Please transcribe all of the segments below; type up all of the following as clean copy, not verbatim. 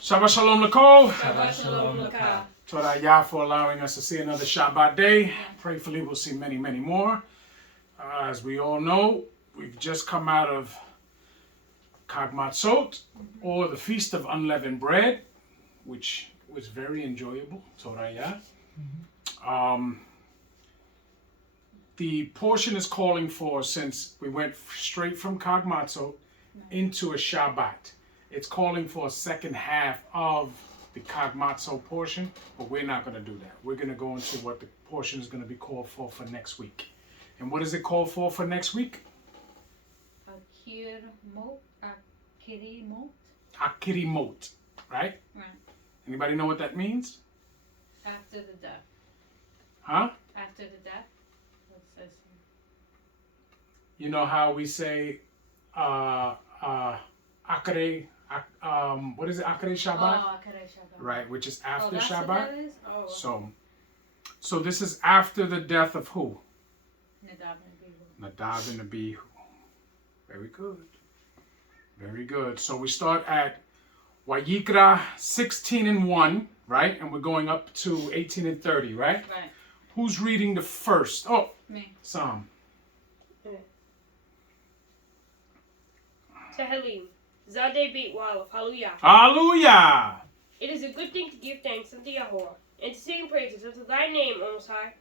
Shabbat Shalom Lakol. Shabbat Shalom Laka. Toda Yah for allowing us to see another Shabbat day. Prayfully we'll see many, many more. As we all know, we've just come out of Chag Matzot, or the Feast of Unleavened Bread, which was very enjoyable. Toda Yah. The portion is calling for, since we went straight from Chag Matzot into a Shabbat, it's calling for a second half of the Chag Matzot portion, but we're not going to do that. We're going to go into what the portion is going to be called for next week. And what is it called for next week? Acharei Mot. Acharei Mot. Acharei Mot, right? Right. Anybody know what that means? After the death. Huh? After the death. What says You know how we say Acharei, what is it? Acharei Shabbat? Oh, Acharei Shabbat. Right, which is after that's Shabbat. What that is? Oh. So this is after the death of who? Nadab and Abihu. Nadab and Abihu. Very good. Very good. So we start at Wayekra 16:1, right? And we're going up to 18:30, right? Right. Who's reading the first? Oh, Me. Psalm. Tehillim, Zadeh Beit Walef, Hallelujah. Hallelujah! It is a good thing to give thanks unto Yahweh, and to sing praises unto thy name, O Most High,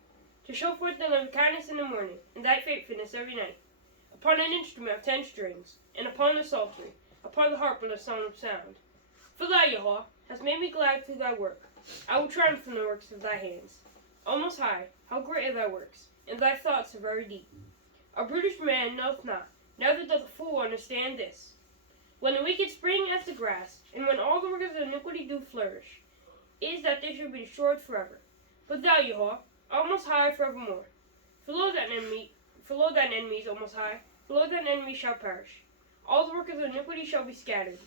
to show forth thy loving kindness in the morning, and thy faithfulness every night, upon an instrument of 10 strings, and upon the psaltery, upon the harp with a song of sound. For thou, Yahweh, hast made me glad through thy work. I will triumph in the works of thy hands. O Most High, how great are thy works, and thy thoughts are very deep. A brutish man knoweth not, neither doth a fool understand this. When the wicked spring as the grass, and when all the workers of iniquity do flourish, is that they should be destroyed forever. But thou, Yahweh, art most high forevermore. For lo thine enemies, O Most High, for lo thine enemies shall perish. All the workers of iniquity shall be scattered.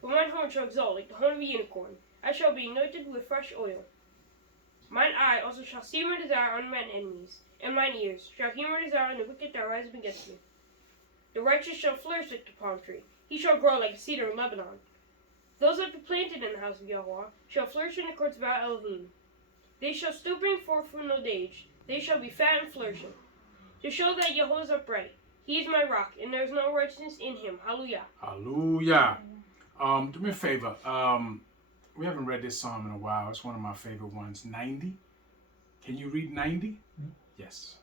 But mine horn shall exalt like the horn of a unicorn. I shall be anointed with fresh oil. Mine eye also shall see my desire on mine enemies, and mine ears shall hear my desire on the wicked that rise up against me. The righteous shall flourish like the palm tree. He shall grow like a cedar in Lebanon. Those that be planted in the house of Yahweh shall flourish in the courts of our Elohim. They shall still bring forth from old age. They shall be fat and flourishing. To show that Yahweh is upright. He is my rock, and there is no righteousness in him. Hallelujah. Hallelujah. Do me a favor. We haven't read this psalm in a while. It's one of my favorite ones. 90. Can you read 90? Mm-hmm. Yes.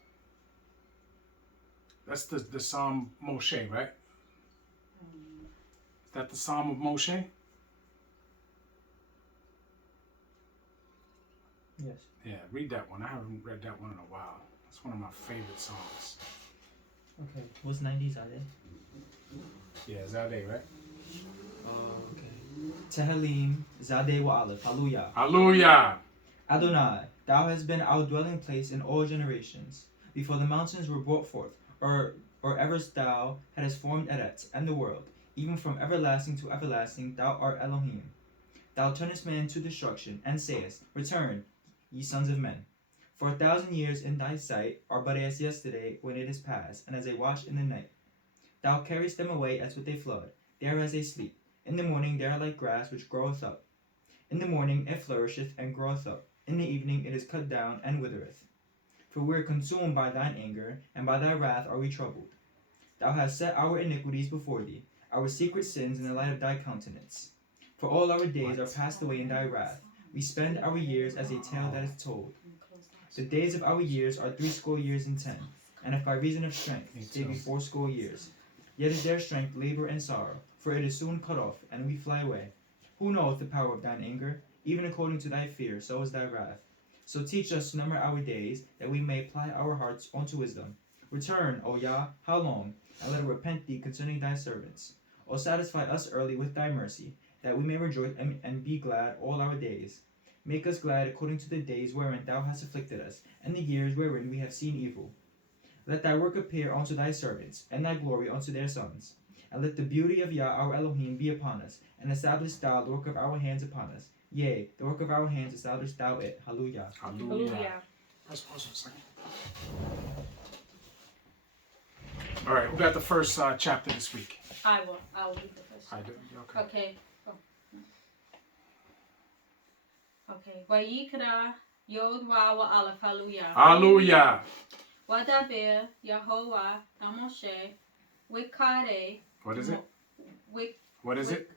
That's the Psalm Moshe, right? Is that the Psalm of Moshe? Yes. Yeah, read that one. I haven't read that one in a while. It's one of my favorite songs. Okay. What's 90 Zadeh? Yeah, Zadeh, right? Oh, okay. Tehillim, Zadeh Wa'alef, Hallelujah. Hallelujah. Adonai, thou hast been our dwelling place in all generations. Before the mountains were brought forth, or ever thou hadst formed Eretz and the world, even from everlasting to everlasting, thou art Elohim. Thou turnest man to destruction, and sayest, Return, ye sons of men. For 1,000 years in thy sight are but as yesterday when it is past, and as a watch in the night. Thou carriest them away as with a flood, they are as a sleep. In the morning they are like grass which groweth up. In the morning it flourisheth and groweth up. In the evening it is cut down and withereth. For we are consumed by thine anger, and by thy wrath are we troubled. Thou hast set our iniquities before thee, our secret sins in the light of thy countenance. For all our days are passed away in thy wrath. We spend our years as a tale that is told. The days of our years are 80 years and 10, and if by reason of strength they be 80 years. Yet is their strength labor and sorrow, for it is soon cut off, and we fly away. Who knoweth the power of thine anger? Even according to thy fear, so is thy wrath. So teach us to number our days, that we may apply our hearts unto wisdom. Return, O Yah, how long? And let us repent thee concerning thy servants. O satisfy us early with thy mercy, that we may rejoice and be glad all our days. Make us glad according to the days wherein thou hast afflicted us, and the years wherein we have seen evil. Let thy work appear unto thy servants, and thy glory unto their sons. And let the beauty of Yah our Elohim be upon us, and establish thou the work of our hands upon us. Yea, the work of our hands establish thou it. Hallelujah. Hallelujah. Let's pause for a second. All right, who got the first chapter this week? I will read the first. I one. do. Okay. Okay. Oh. Okay. Wayekra Yod Wawa Aleph. Hallelujah. Hallelujah. Wadaber Yehovah Moshe Wayekra. What is it? What is it?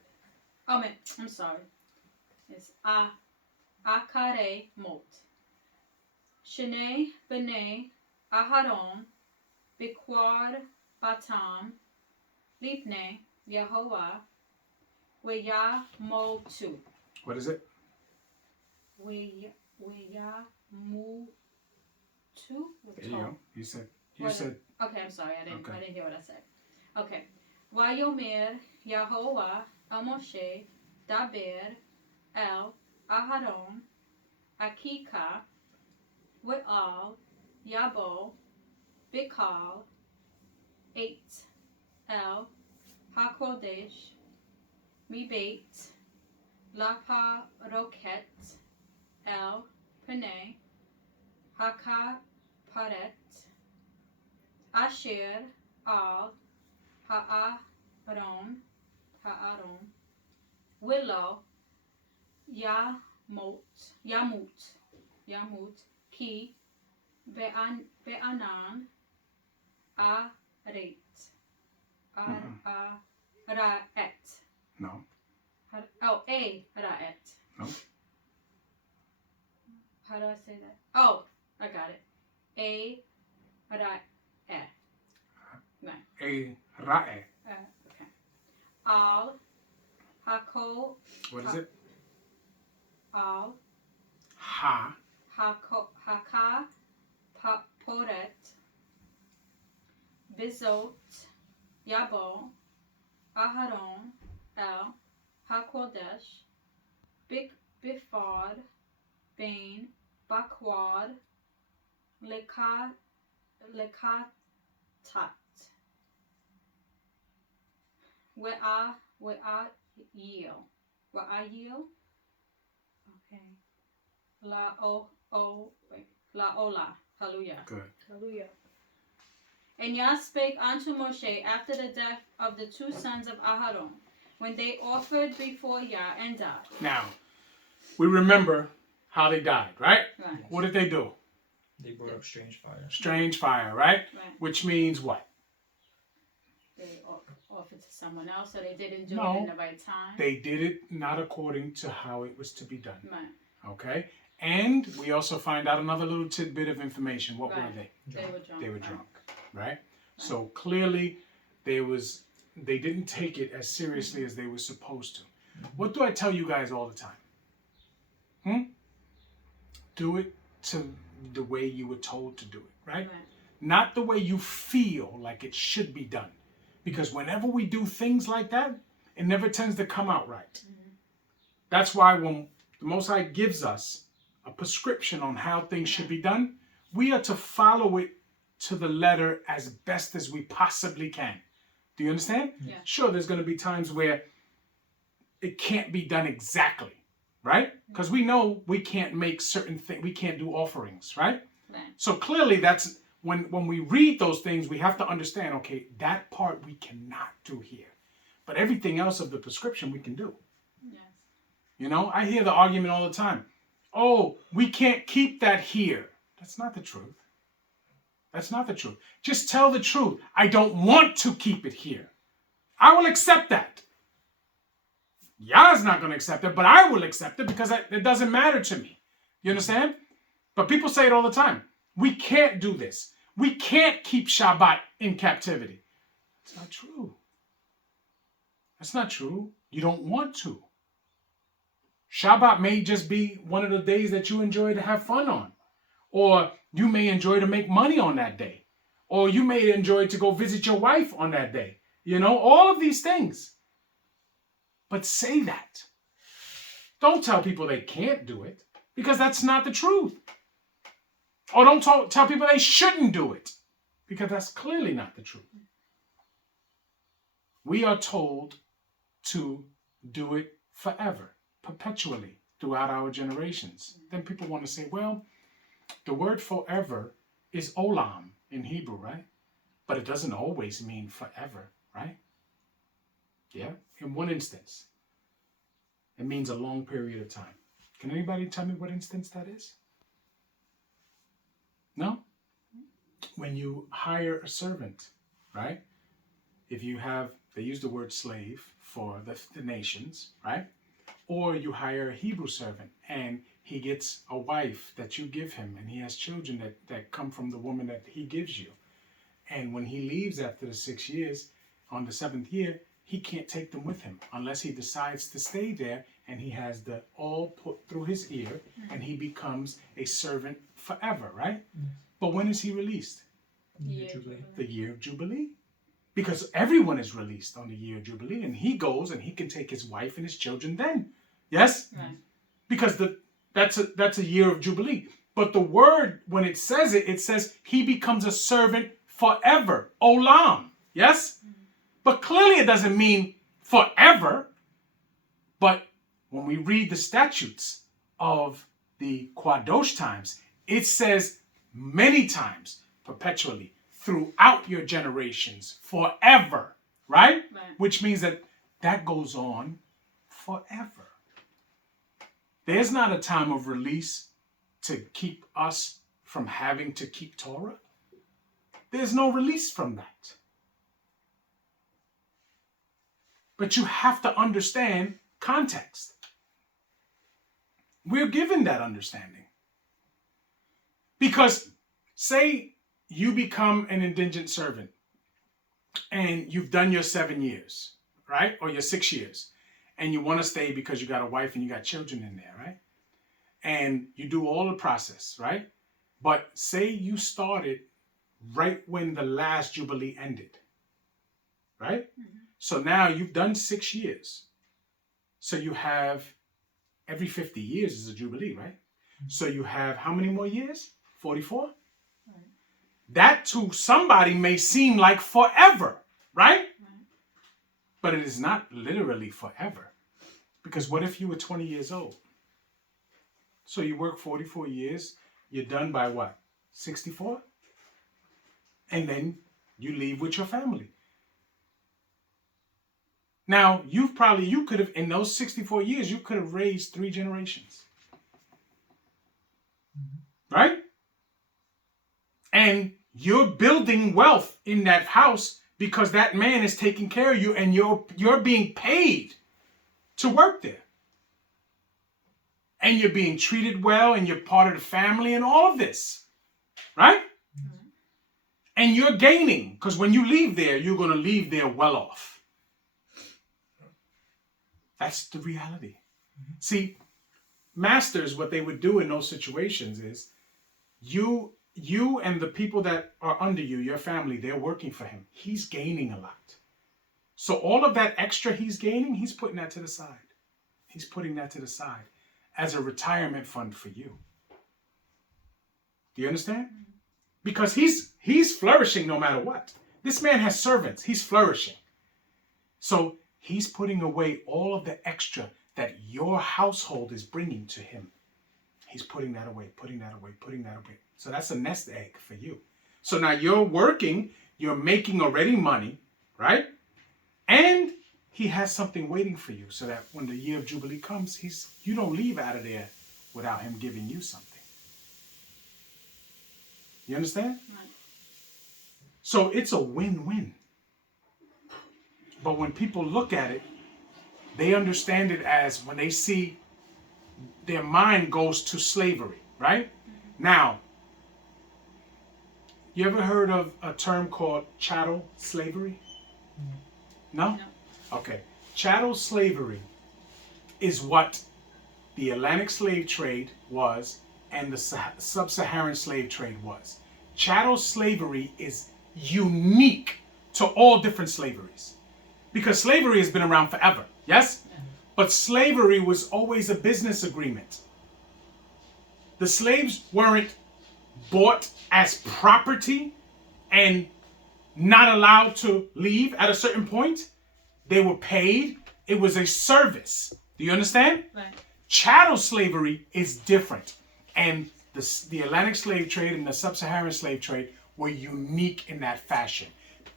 Oh man, I'm sorry. It's Acharei Mot. Shnei B'nei Aharon Bikwar Batam Lipnei Yehovah Weyamotu. What is it? Weyamutu. There you go. You said. Okay, I'm sorry. I didn't hear what I said. Okay. Vayomer Yehovah el Moshe Daber el Aharon Akika We'al Yabo Bikal 8 El HaKodesh Mibet Lapa Roket El Pene Hakaparet Asher Al Ha'aron Willow Yamut Ki Be'anan Aret Araet. No. Oh, Araet. No. How do I say that? Oh, I got it. Araet. No. Ra'e. Okay. Al Hako. What is it? Al Ha. Haka Poret Bizot Yabo Aharon El HaKodesh Bifar Bain Bakwad Lekatat We'ayil. Okay. Laola. Hallelujah. Good. Hallelujah. And Yah spake unto Moshe after the death of the two sons of Aharon, when they offered before Yah and died. Now, we remember how they died, right? Right. What did they do? They brought up strange fire. Strange fire, right? Right. Which means what? They offered to someone else, so they didn't do No. it in the right time. They did it not according to how it was to be done. Right. Okay? And we also find out another little tidbit of information. What were Right. they? They were drunk. They were drunk, right? So clearly they didn't take it as seriously as they were supposed to. What do I tell you guys all the time? Do it to the way you were told to do it, right? Not the way you feel like it should be done. Because whenever we do things like that, it never tends to come out right. That's why when the Most High gives us a prescription on how things should be done, we are to follow it to the letter as best as we possibly can. Do you understand? Yeah. Sure, there's going to be times where it can't be done exactly, right? Because we know we can't make certain things, we can't do offerings, right? Right. So clearly that's when we read those things, we have to understand, okay, that part we cannot do here. But everything else of the prescription we can do. Yes. You know, I hear the argument all the time. Oh, we can't keep that here. That's not the truth. That's not the truth. Just tell the truth. I don't want to keep it here. I will accept that. Yah's not going to accept it, but I will accept it because it doesn't matter to me. You understand? But people say it all the time. We can't do this. We can't keep Shabbat in captivity. That's not true. That's not true. You don't want to. Shabbat may just be one of the days that you enjoy to have fun on. Or you may enjoy to make money on that day. Or you may enjoy to go visit your wife on that day. You know, all of these things. But say that. Don't tell people they can't do it, because that's not the truth. Or don't tell people they shouldn't do it, because that's clearly not the truth. We are told to do it forever, perpetually, throughout our generations. Then people want to say, well, the word forever is olam in Hebrew, right? But it doesn't always mean forever, right? Yeah, in one instance, it means a long period of time. Can anybody tell me what instance that is? No? When you hire a servant, right? If you have, they use the word slave for the nations, right? Or you hire a Hebrew servant and he gets a wife that you give him and he has children that come from the woman that he gives you. And when he leaves after the 6 years, on the 7th year, he can't take them with him unless he decides to stay there and he has the all put through his ear and he becomes a servant forever, right? But when is he released? The year of Jubilee. Because everyone is released on the year of Jubilee and he goes and he can take his wife and his children then. Yes? Right. Because that's a year of Jubilee. But the word, when it says it says he becomes a servant forever. Olam. Yes? But clearly it doesn't mean forever. But when we read the statutes of the Kwadosh times, it says many times, perpetually, throughout your generations, forever, right? Which means that goes on forever. There's not a time of release to keep us from having to keep Torah. There's no release from that. But you have to understand context. We're given that understanding. Because say you become an indigent servant and you've done your 7 years, right? Or your 6 years. And you want to stay because you got a wife and you got children in there, right? And you do all the process, right? But say you started right when the last Jubilee ended, right? Mm-hmm. So now you've done 6 years. So you have every 50 years is a Jubilee, right? Mm-hmm. So you have how many more years? 44? Right. That to somebody may seem like forever, right? But it is not literally forever. Because what if you were 20 years old? So you work 44 years, you're done by what? 64? And then you leave with your family. Now, you could have, in those 64 years, you could have raised 3 generations. Mm-hmm. Right? And you're building wealth in that house because that man is taking care of you and you're being paid to work there. And you're being treated well and you're part of the family and all of this. Right? Mm-hmm. And you're gaining because when you leave there, you're going to leave there well off. That's the reality. Mm-hmm. See, masters, what they would do in those situations is you and the people that are under you, your family, they're working for him. He's gaining a lot. So all of that extra he's gaining, he's putting that to the side. He's putting that to the side as a retirement fund for you. Do you understand? Because he's flourishing no matter what. This man has servants. He's flourishing. So he's putting away all of the extra that your household is bringing to him. He's putting that away, putting that away, putting that away. So that's a nest egg for you. So now you're working, you're making already money, right? And he has something waiting for you so that when the year of Jubilee comes, you don't leave out of there without him giving you something. You understand? Right. So it's a win-win. But when people look at it, they understand it as when they see their mind goes to slavery, right? Mm-hmm. Now, you ever heard of a term called chattel slavery? No? Okay. Chattel slavery is what the Atlantic slave trade was and the sub-Saharan slave trade was. Chattel slavery is unique to all different slaveries. Because slavery has been around forever, yes? But slavery was always a business agreement. The slaves weren't bought as property and not allowed to leave at a certain point. They were paid. It was a service. Do you understand? Right. Chattel slavery is different. And the Atlantic slave trade and the sub-Saharan slave trade were unique in that fashion.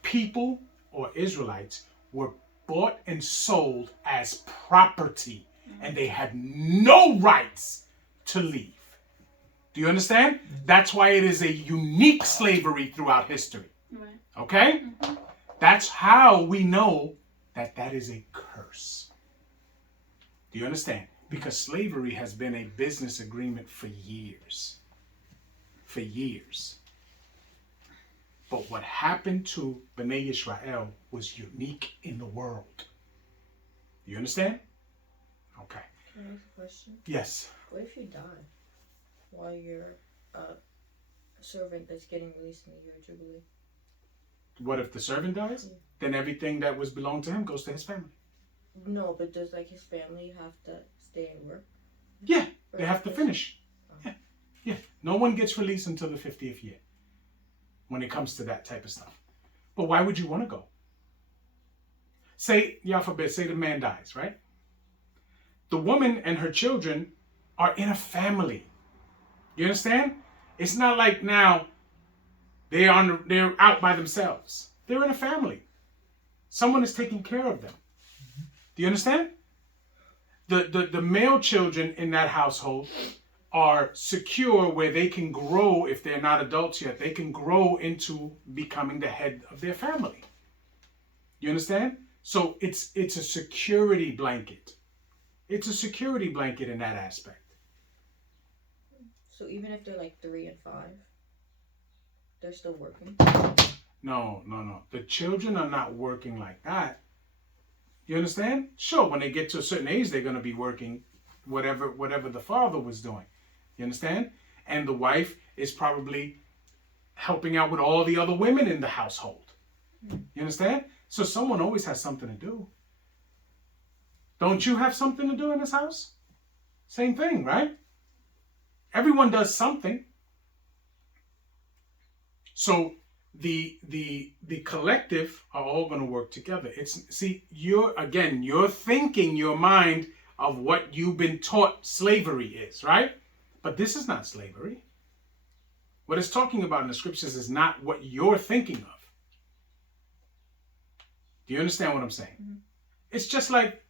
People or Israelites were bought and sold as property. and they had no rights to leave. Do you understand? That's why it is a unique slavery throughout history. Right. Okay? That's how we know that that is a curse. Do you understand? Because slavery has been a business agreement for years. For years. But what happened to Bnei Yisrael was unique in the world. Do you understand? Okay. Can I ask a question? Yes. What if you die while you're a servant that's getting released in the year of Jubilee? What if the servant dies? Yeah. Then everything that was belonged to him goes to his family. No, but does his family have to stay and work? Yeah, For they have to his- finish. Yeah. No one gets released until the 50th year when it comes to that type of stuff. But why would you want to go? Say, God forbid, say the man dies, right? The woman and her children are in a family. You understand? It's not like now they're out by themselves. They're in a family. Someone is taking care of them. Do you understand? The male children in that household are secure where they can grow, if they're not adults yet, they can grow into becoming the head of their family. You understand? So it's a security blanket. It's a security blanket in that aspect. So even if they're like 3 and 5, they're still working? No. The children are not working like that. You understand? Sure, when they get to a certain age, they're going to be working whatever the father was doing. You understand? And the wife is probably helping out with all the other women in the household. You understand? So someone always has something to do. Don't you have something to do in this house? Same thing, right? Everyone does something. So the collective are all going to work together. You're thinking your mind of what you've been taught slavery is, right? But this is not slavery. What it's talking about in the scriptures is not what you're thinking of. Do you understand what I'm saying? Mm-hmm. It's just like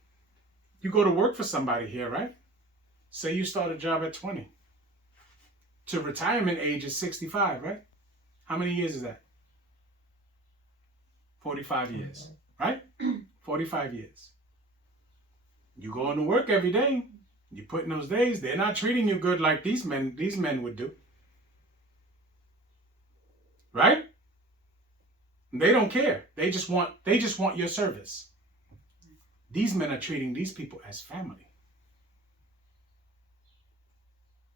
you go to work for somebody here, right? Say you start a job at 20. To retirement age is 65, right? How many years is that? 45 years, right? 45 years. You go into work every day. You put in those days. They're not treating you good like these men would do. Right? They don't care. They just want your service. These men are treating these people as family.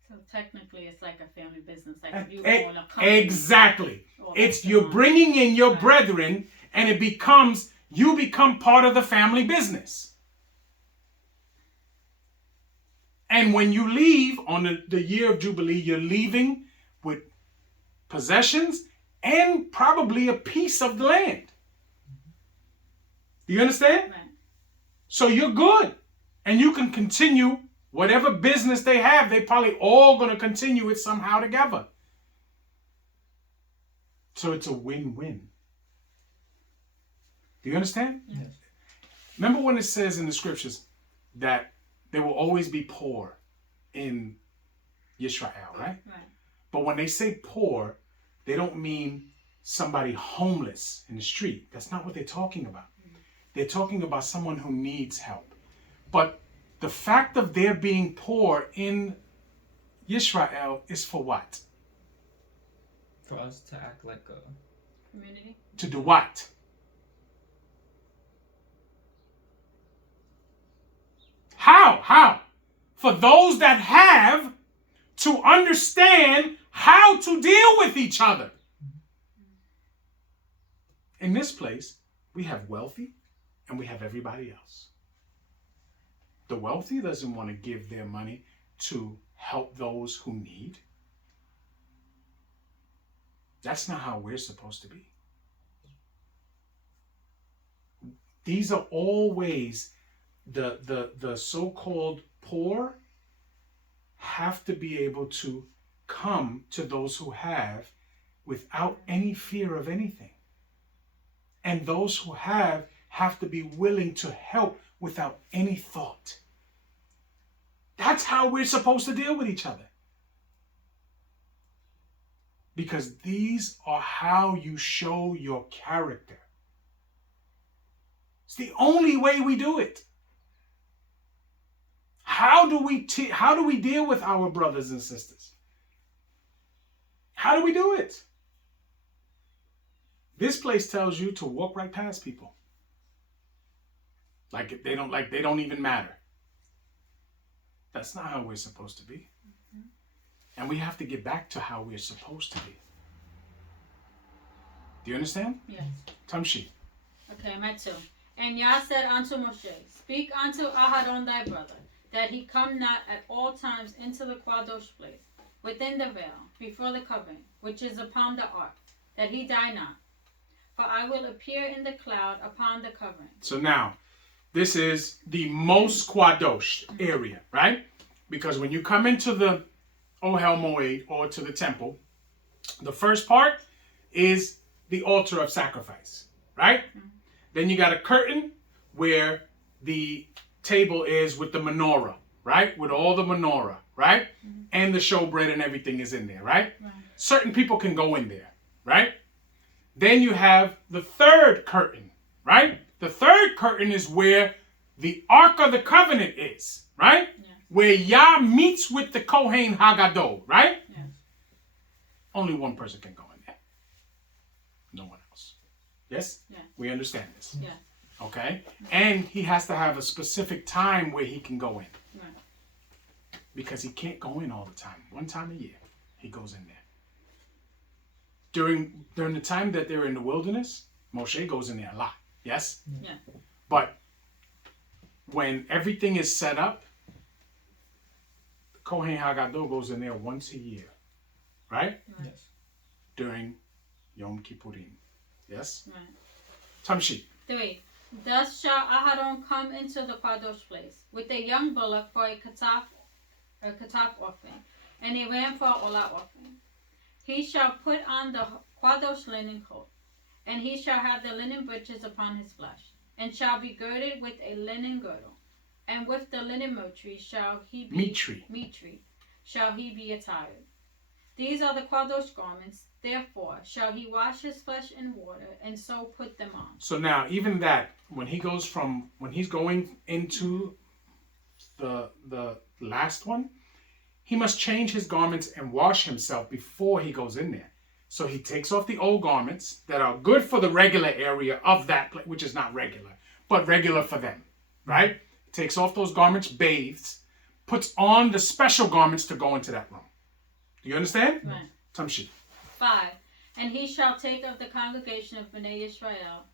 So technically, it's like a family business. Like if you own a company. Exactly. Or It's you're restaurant. bringing in your Right. brethren, and you become part of the family business. And when you leave on the year of Jubilee, you're leaving with possessions and probably a piece of the land. Do you understand? Right. So you're good. And you can continue whatever business they have. They probably all going to continue it somehow together. So it's a win-win. Do you understand? Yes. Remember when it says in the scriptures that there will always be poor in Israel, right? Right. But when they say poor, they don't mean somebody homeless in the street. That's not what they're talking about. They're talking about someone who needs help. But the fact of their being poor in Israel is for what? For us to act like a... Community. To do what? How? For those that have to understand how to deal with each other. In this place, we have wealthy and we have everybody else. The wealthy doesn't want to give their money to help those who need. That's not how we're supposed to be. These are all ways the so-called poor have to be able to come to those who have without any fear of anything. And those who have to be willing to help without any thought. That's how we're supposed to deal with each other. Because these are how you show your character. It's the only way we do it. How do we deal with our brothers and sisters? How do we do it? This place tells you to walk right past people. Like they don't even matter. That's not how we're supposed to be. And we have to get back to how we're supposed to be. Do you understand? Yes. Tamshi. Okay, my 2. And Yah said unto Moshe, Speak unto Aharon thy brother, that he come not at all times into the Kadosh place, within the veil, before the covering, which is upon the ark, that he die not. For I will appear in the cloud upon the covering. So now, this is the most Kadosh area, right? Because when you come into the Ohel Moed, or to the temple, the first part is the altar of sacrifice, right? Then you got a curtain where the table is with the menorah, right? With all the menorah, right? And the showbread and everything is in there, right? Certain people can go in there, right? Then you have the third curtain, right? The third curtain is where the Ark of the Covenant is, right? Yeah. Where Yah meets with the Kohen Hagadol, right? Yeah. Only one person can go in there. No one else. Yes? Yeah. We understand this. Yeah. Okay? And he has to have a specific time where he can go in. Right. Because he can't go in all the time. One time a year, he goes in there. During the time that they're in the wilderness, Moshe goes in there a lot. Yes? Yeah. But when everything is set up, the Kohen Hagadol goes in there once a year. Right? Yes. During Yom Kippurim. Yes? Right. Tamshi. 3. Thus shall Aharon come into the Kadosh place with a young bullock for a kataf offering, and a ram for an olah offering. He shall put on the Kadosh linen coat, and he shall have the linen breeches upon his flesh, and shall be girded with a linen girdle, and with the linen mitri shall he be attired. These are the Kadosh garments, therefore shall he wash his flesh in water, and so put them on. So now, even that, when he's going into the last one, he must change his garments and wash himself before he goes in there. So he takes off the old garments that are good for the regular area of that place, which is not regular, but regular for them, right? He takes off those garments, bathes, puts on the special garments to go into that room. Do you understand? Right. Tamshi. 5. And he shall take of the congregation of Bnei Yisrael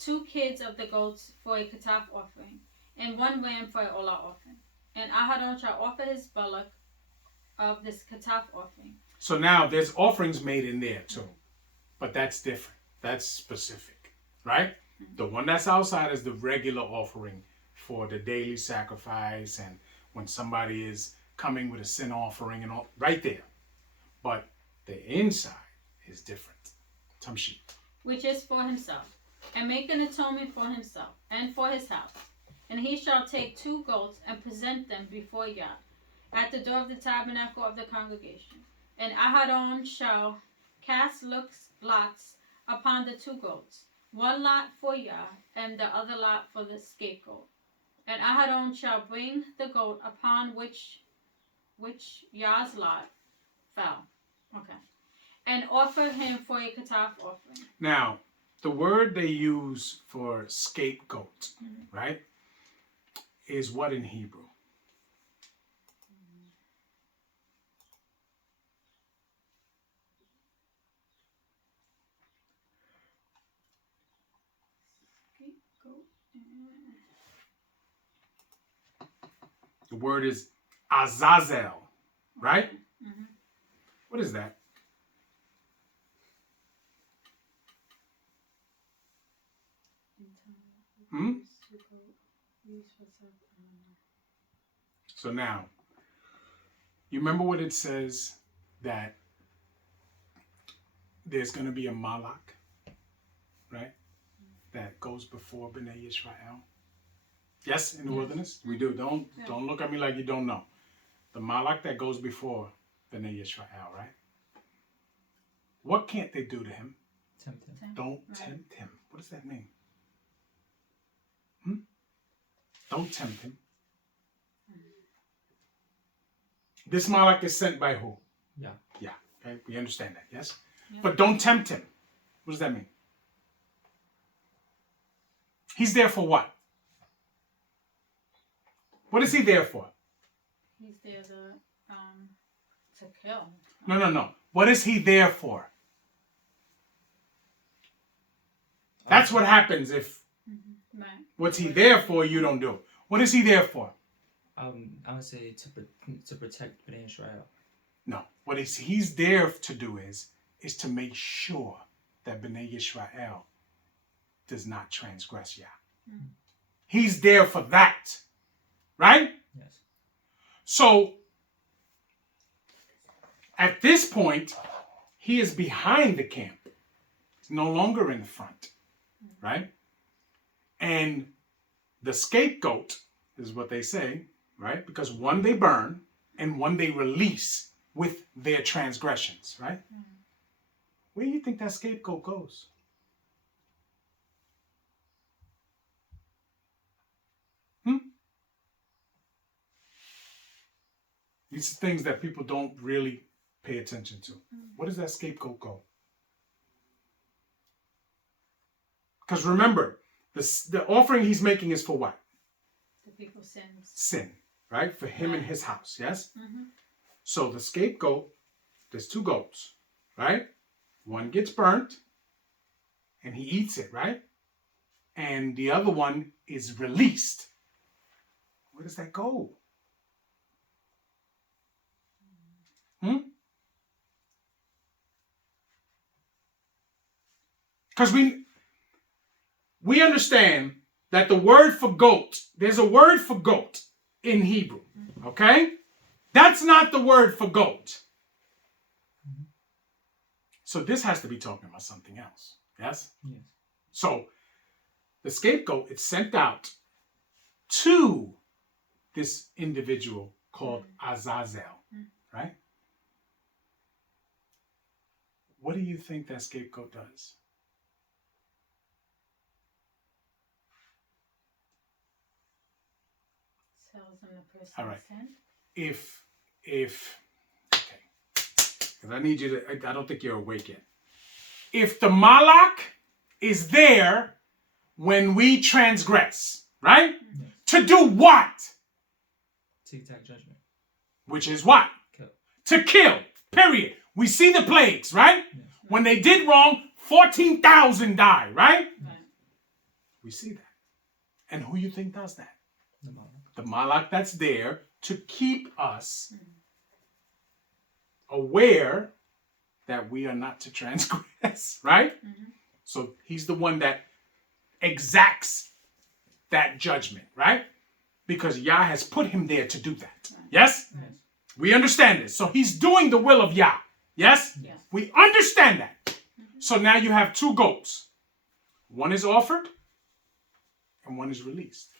2 kids of the goats for a kataf offering, and 1 ram for an olah offering. And Aharon shall offer his bullock of this kataf offering. So now there's offerings made in there too. But that's different. That's specific. Right? Mm-hmm. The one that's outside is the regular offering for the daily sacrifice and when somebody is coming with a sin offering and all right there. But the inside is different. Tamshi. Which is for himself, and make an atonement for himself and for his house. And he shall take 2 goats and present them before Yah at the door of the tabernacle of the congregation. And Aharon shall cast lots upon the 2 goats, 1 lot for Yah and the other lot for the scapegoat. And Aharon shall bring the goat upon which Yah's lot fell. Okay. And offer him for a kataf offering. Now, the word they use for scapegoat, right, is what in Hebrew? The word is Azazel, right? Mm-hmm. What is that? So now, you remember what it says that there's going to be a Malak, right? That goes before Bnei Yisrael. Yes, in the Yes. wilderness? We do. Don't Yeah. don't look at me like you don't know. The Malak that goes before Bnei Yisrael, right? What can't they do to him? Tempt him. Don't Right. tempt him. What does that mean? Don't tempt him. This Malak is sent by who? Yeah. Yeah. Okay, we understand that, yes? Yeah. But don't tempt him. What does that mean? He's there for what? What is he there for? He's there to kill. No. What is he there for? That's what happens if Right. what's he there for you don't do. What is he there for? I would say to protect Bnei Israel. No. What he's there to do is to make sure that Bnei Yisrael does not transgress Yah. He's there for that. Right? Yes. So, at this point, he is behind the camp. He's no longer in the front. Right? And the scapegoat is what they say, right? Because one they burn and one they release with their transgressions, right? Where do you think that scapegoat goes? These are things that people don't really pay attention to. Where does that scapegoat go? Because remember, the offering he's making is for what? The people's sins. Sin, right? For him and his house, yes? Mm-hmm. So the scapegoat, there's two goats, right? One gets burnt and he eats it, right? And the other one is released. Where does that go? Because we understand that the word for goat, there's a word for goat in Hebrew, okay? That's not the word for goat. So this has to be talking about something else, yes? Yes. So the scapegoat, it's sent out to this individual called Azazel, right? What do you think that scapegoat does? Tells them the person All right. sin. If okay, because I need you to, I don't think you're awake yet. If the Malak is there when we transgress, right? Yes. To do what? To exact judgment. Which is what? Kill. To kill, period. We see the plagues, right? Yes. When they did wrong, 14,000 died, right? Right. We see that. And who you think does that? The Malak. The Malak that's there to keep us aware that we are not to transgress, right? So he's the one that exacts that judgment, right? Because Yah has put him there to do that. Yes? Yes. We understand this. So he's doing the will of Yah. Yes? Yes. We understand that. So now you have two goats. One is offered and one is released.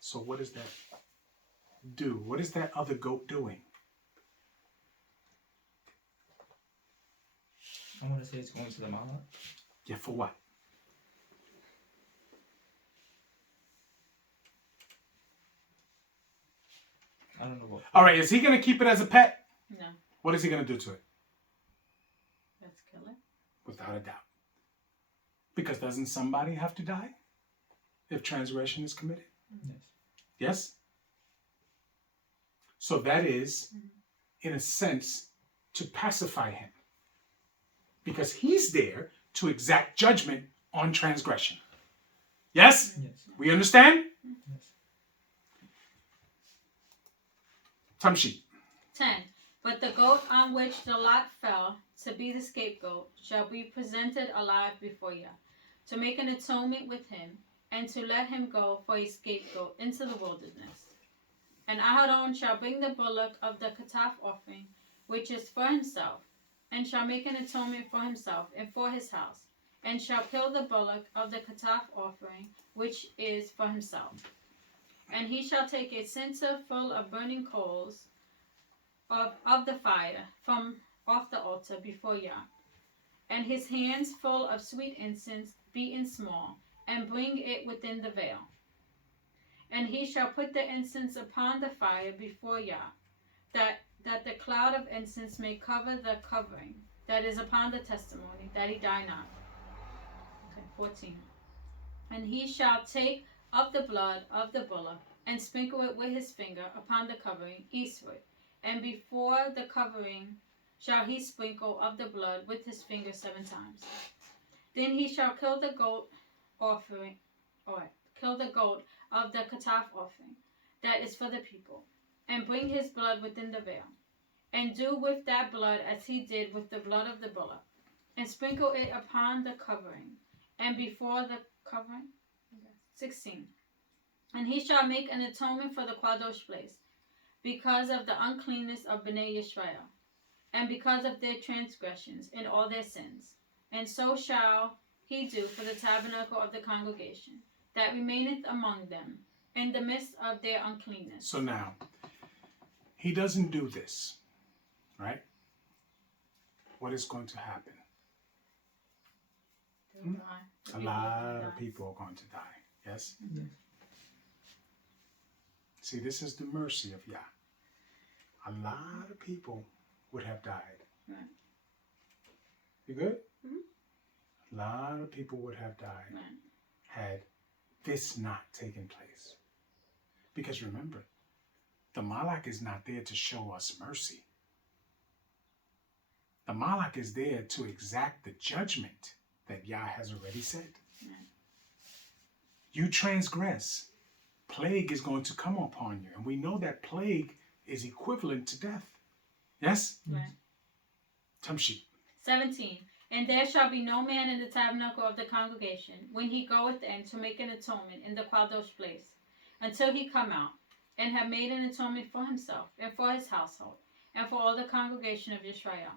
So what does that do? What is that other goat doing? I want to say it's going to the Malak. Yeah, for what? I don't know what. All right, is he going to keep it as a pet? No. What is he going to do to it? Let's kill it. Without a doubt. Because doesn't somebody have to die if transgression is committed? Yes. Yes? So that is, in a sense, to pacify him. Because he's there to exact judgment on transgression. Yes? Yes. We understand? Yes. Tamshi. 10. But the goat on which the lot fell to be the scapegoat shall be presented alive before Yah, to make an atonement with him, and to let him go for a scapegoat into the wilderness. And Aharon shall bring the bullock of the kataf offering, which is for himself, and shall make an atonement for himself and for his house, and shall kill the bullock of the kataf offering which is for himself. And he shall take a censer full of burning coals of the fire from off the altar before Yah, and his hands full of sweet incense beaten small, and bring it within the veil. And he shall put the incense upon the fire before Yah, that the cloud of incense may cover the covering that is upon the testimony, that he die not. Okay, 14. And he shall take of the blood of the bullock, and sprinkle it with his finger upon the covering eastward, and before the covering shall he sprinkle of the blood with his finger 7 times. Then he shall kill the goat offering, or kill the goat of the kataf offering, that is for the people, and bring his blood within the veil, and do with that blood as he did with the blood of the bullock, and sprinkle it upon the covering, and before the covering. 16. And he shall make an atonement for the Kadosh place, because of the uncleanness of Bnei Yisrael, and because of their transgressions and all their sins. And so shall he do for the tabernacle of the congregation, that remaineth among them, in the midst of their uncleanness. So now, he doesn't do this, right? What is going to happen? A lot of people are going to die. Yes? Yes. See, this is the mercy of Yah. A lot of people would have died. Right. You good? Mm-hmm. A lot of people would have died Right. had this not taken place. Because remember, the Malak is not there to show us mercy. The Malak is there to exact the judgment that Yah has already said. Right. You transgress, plague is going to come upon you. And we know that plague is equivalent to death. Yes? Right. Tamshi. 17. And there shall be no man in the tabernacle of the congregation, when he goeth in to make an atonement in the Kadosh place, until he come out, and have made an atonement for himself, and for his household, and for all the congregation of Israel.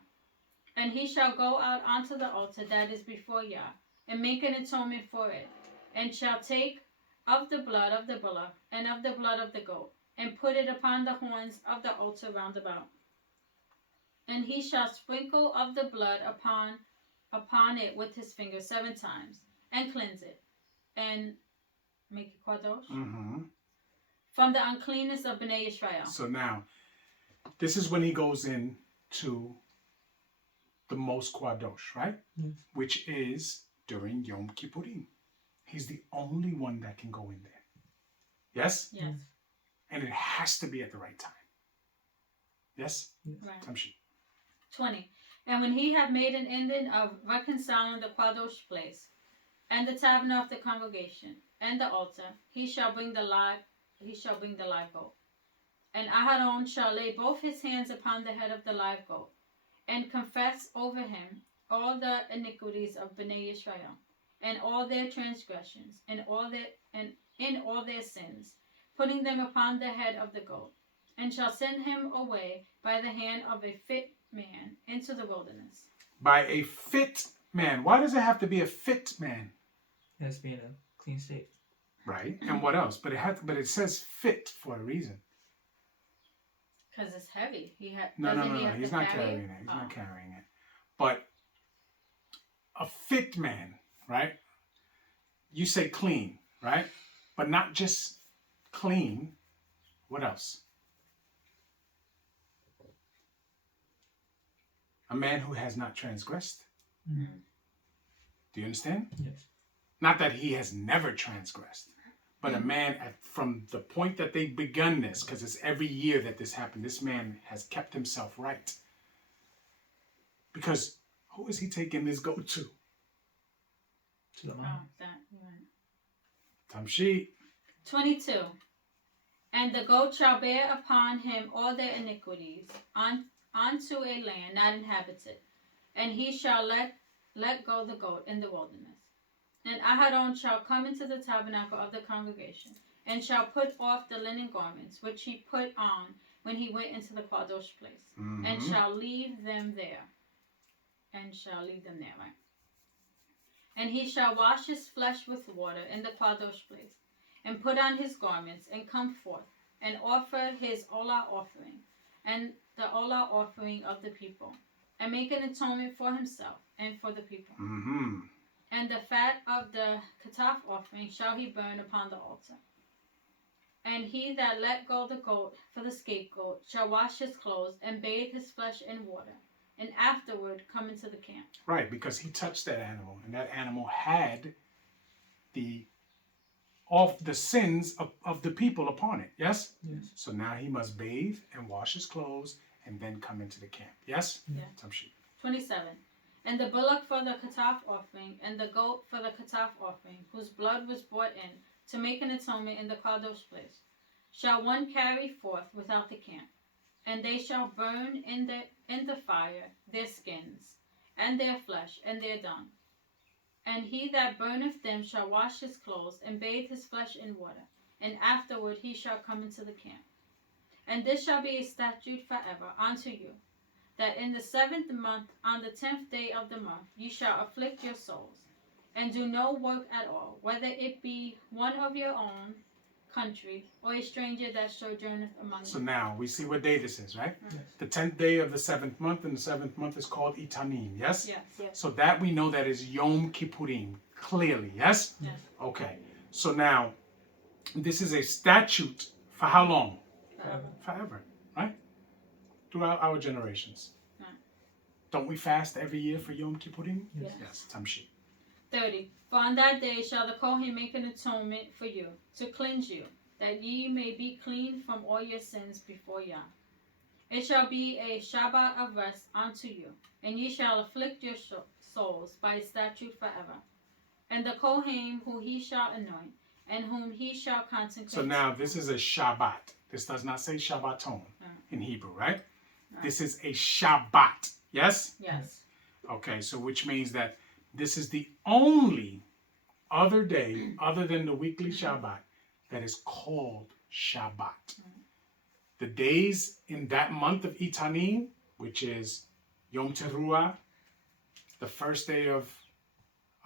And he shall go out unto the altar that is before Yah, and make an atonement for it, and shall take of the blood of the bullock, and of the blood of the goat, and put it upon the horns of the altar round about. And he shall sprinkle of the blood upon it with his finger 7 times, and cleanse it, and make it kadosh, Mm-hmm. from the uncleanness of Bnei Yisrael. So now, this is when he goes in to the most Kadosh, right? Yes. Which is during Yom Kippurim. He's the only one that can go in there. Yes? Yes. And it has to be at the right time. Yes? Right. Tamshi. 20. And when he have made an ending of reconciling the Kadosh place, and the tabernacle of the congregation, and the altar, he shall bring the live goat. And Aharon shall lay both his hands upon the head of the live goat, and confess over him all the iniquities of Bnei Yisrael, and all their transgressions, and in all their sins, putting them upon the head of the goat, and shall send him away by the hand of a fit man into the wilderness. By a fit man. Why does it have to be a fit man? It has to be in a clean state. Right. And what else? But it says fit for a reason. Because it's heavy. No. He's not carrying it. He's not carrying it. But a fit man, right? You say clean, right? But not just clean. What else? A man who has not transgressed. Mm-hmm. Do you understand? Yes. Not that he has never transgressed, but a man from the point that they begun this, because it's every year that this happened, this man has kept himself right. Because who is he taking this goat to? To the Oh, mount. that, right. Tamshi. 22. And the goat shall bear upon him all their iniquities unto a land not inhabited, and he shall let go the goat in the wilderness. And Aharon shall come into the tabernacle of the congregation, and shall put off the linen garments which he put on when he went into the Kadosh place, and shall leave them there. Right? And he shall wash his flesh with water in the Kadosh place, and put on his garments, and come forth, and offer his olah offering, and the olah offering of the people, and make an atonement for himself and for the people. Mm-hmm. And the fat of the kataf offering shall he burn upon the altar. And he that let go the goat for the scapegoat shall wash his clothes and bathe his flesh in water, and afterward come into the camp. Right, because he touched that animal, and that animal had the sins of the people upon it. Yes? Yes. So now he must bathe and wash his clothes and then come into the camp. Yes? Yeah. Tamshi. 27. And the bullock for the kataf offering, and the goat for the kataf offering, whose blood was brought in to make an atonement in the Kadosh place, shall one carry forth without the camp. And they shall burn in the fire their skins, and their flesh, and their dung. And he that burneth them shall wash his clothes, and bathe his flesh in water, and afterward he shall come into the camp. And this shall be a statute forever unto you, that in the 7th month, on the 10th day of the month, ye shall afflict your souls, and do no work at all, whether it be one of your own country, or a stranger that sojourneth among you. So now we see what day this is, right? Yes. The 10th day of the 7th month, and the 7th month is called Itanim. Yes? Yes. So that we know that is Yom Kippurim, clearly. Yes? Yes. Okay. So now, this is a statute for how long? Forever, right? Throughout our generations. Right. Don't we fast every year for Yom Kippurim? Yes. Yes, Tamshi. 30. For on that day shall the Kohen make an atonement for you, to cleanse you, that ye may be clean from all your sins before Yah. It shall be a Shabbat of rest unto you, and ye shall afflict your souls by a statute forever. And the Kohen who he shall anoint, and whom he shall consecrate. So now this is a Shabbat. This does not say Shabbaton in Hebrew, right? This is a Shabbat. Yes? Yes. Okay, so which means that this is the only other day other than the weekly Shabbat that is called Shabbat. The days in that month of Itanim, which is Yom Teruah, the first day of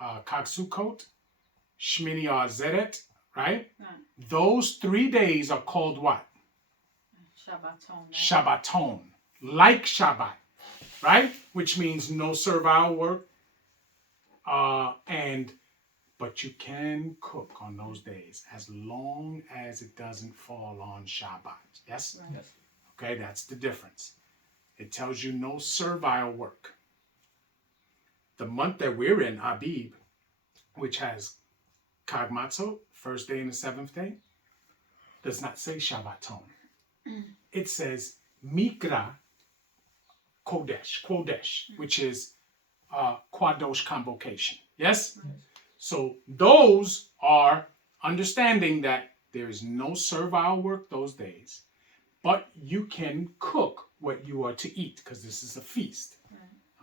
Chag Sukkot, Shmini Atzeret, right? Those 3 days are called what? Shabbaton. Shabbaton, like Shabbat, right? Which means no servile work, but you can cook on those days as long as it doesn't fall on Shabbat. Yes? Right. Yes. Okay, that's the difference. It tells you no servile work. The month that we're in, Abib, which has Chag Matzot, first day and the 7th day, does not say Shabbaton. It says Mikra Kodesh, which is Kadosh convocation. Yes? So those are understanding that there is no servile work those days, but you can cook what you are to eat because this is a feast.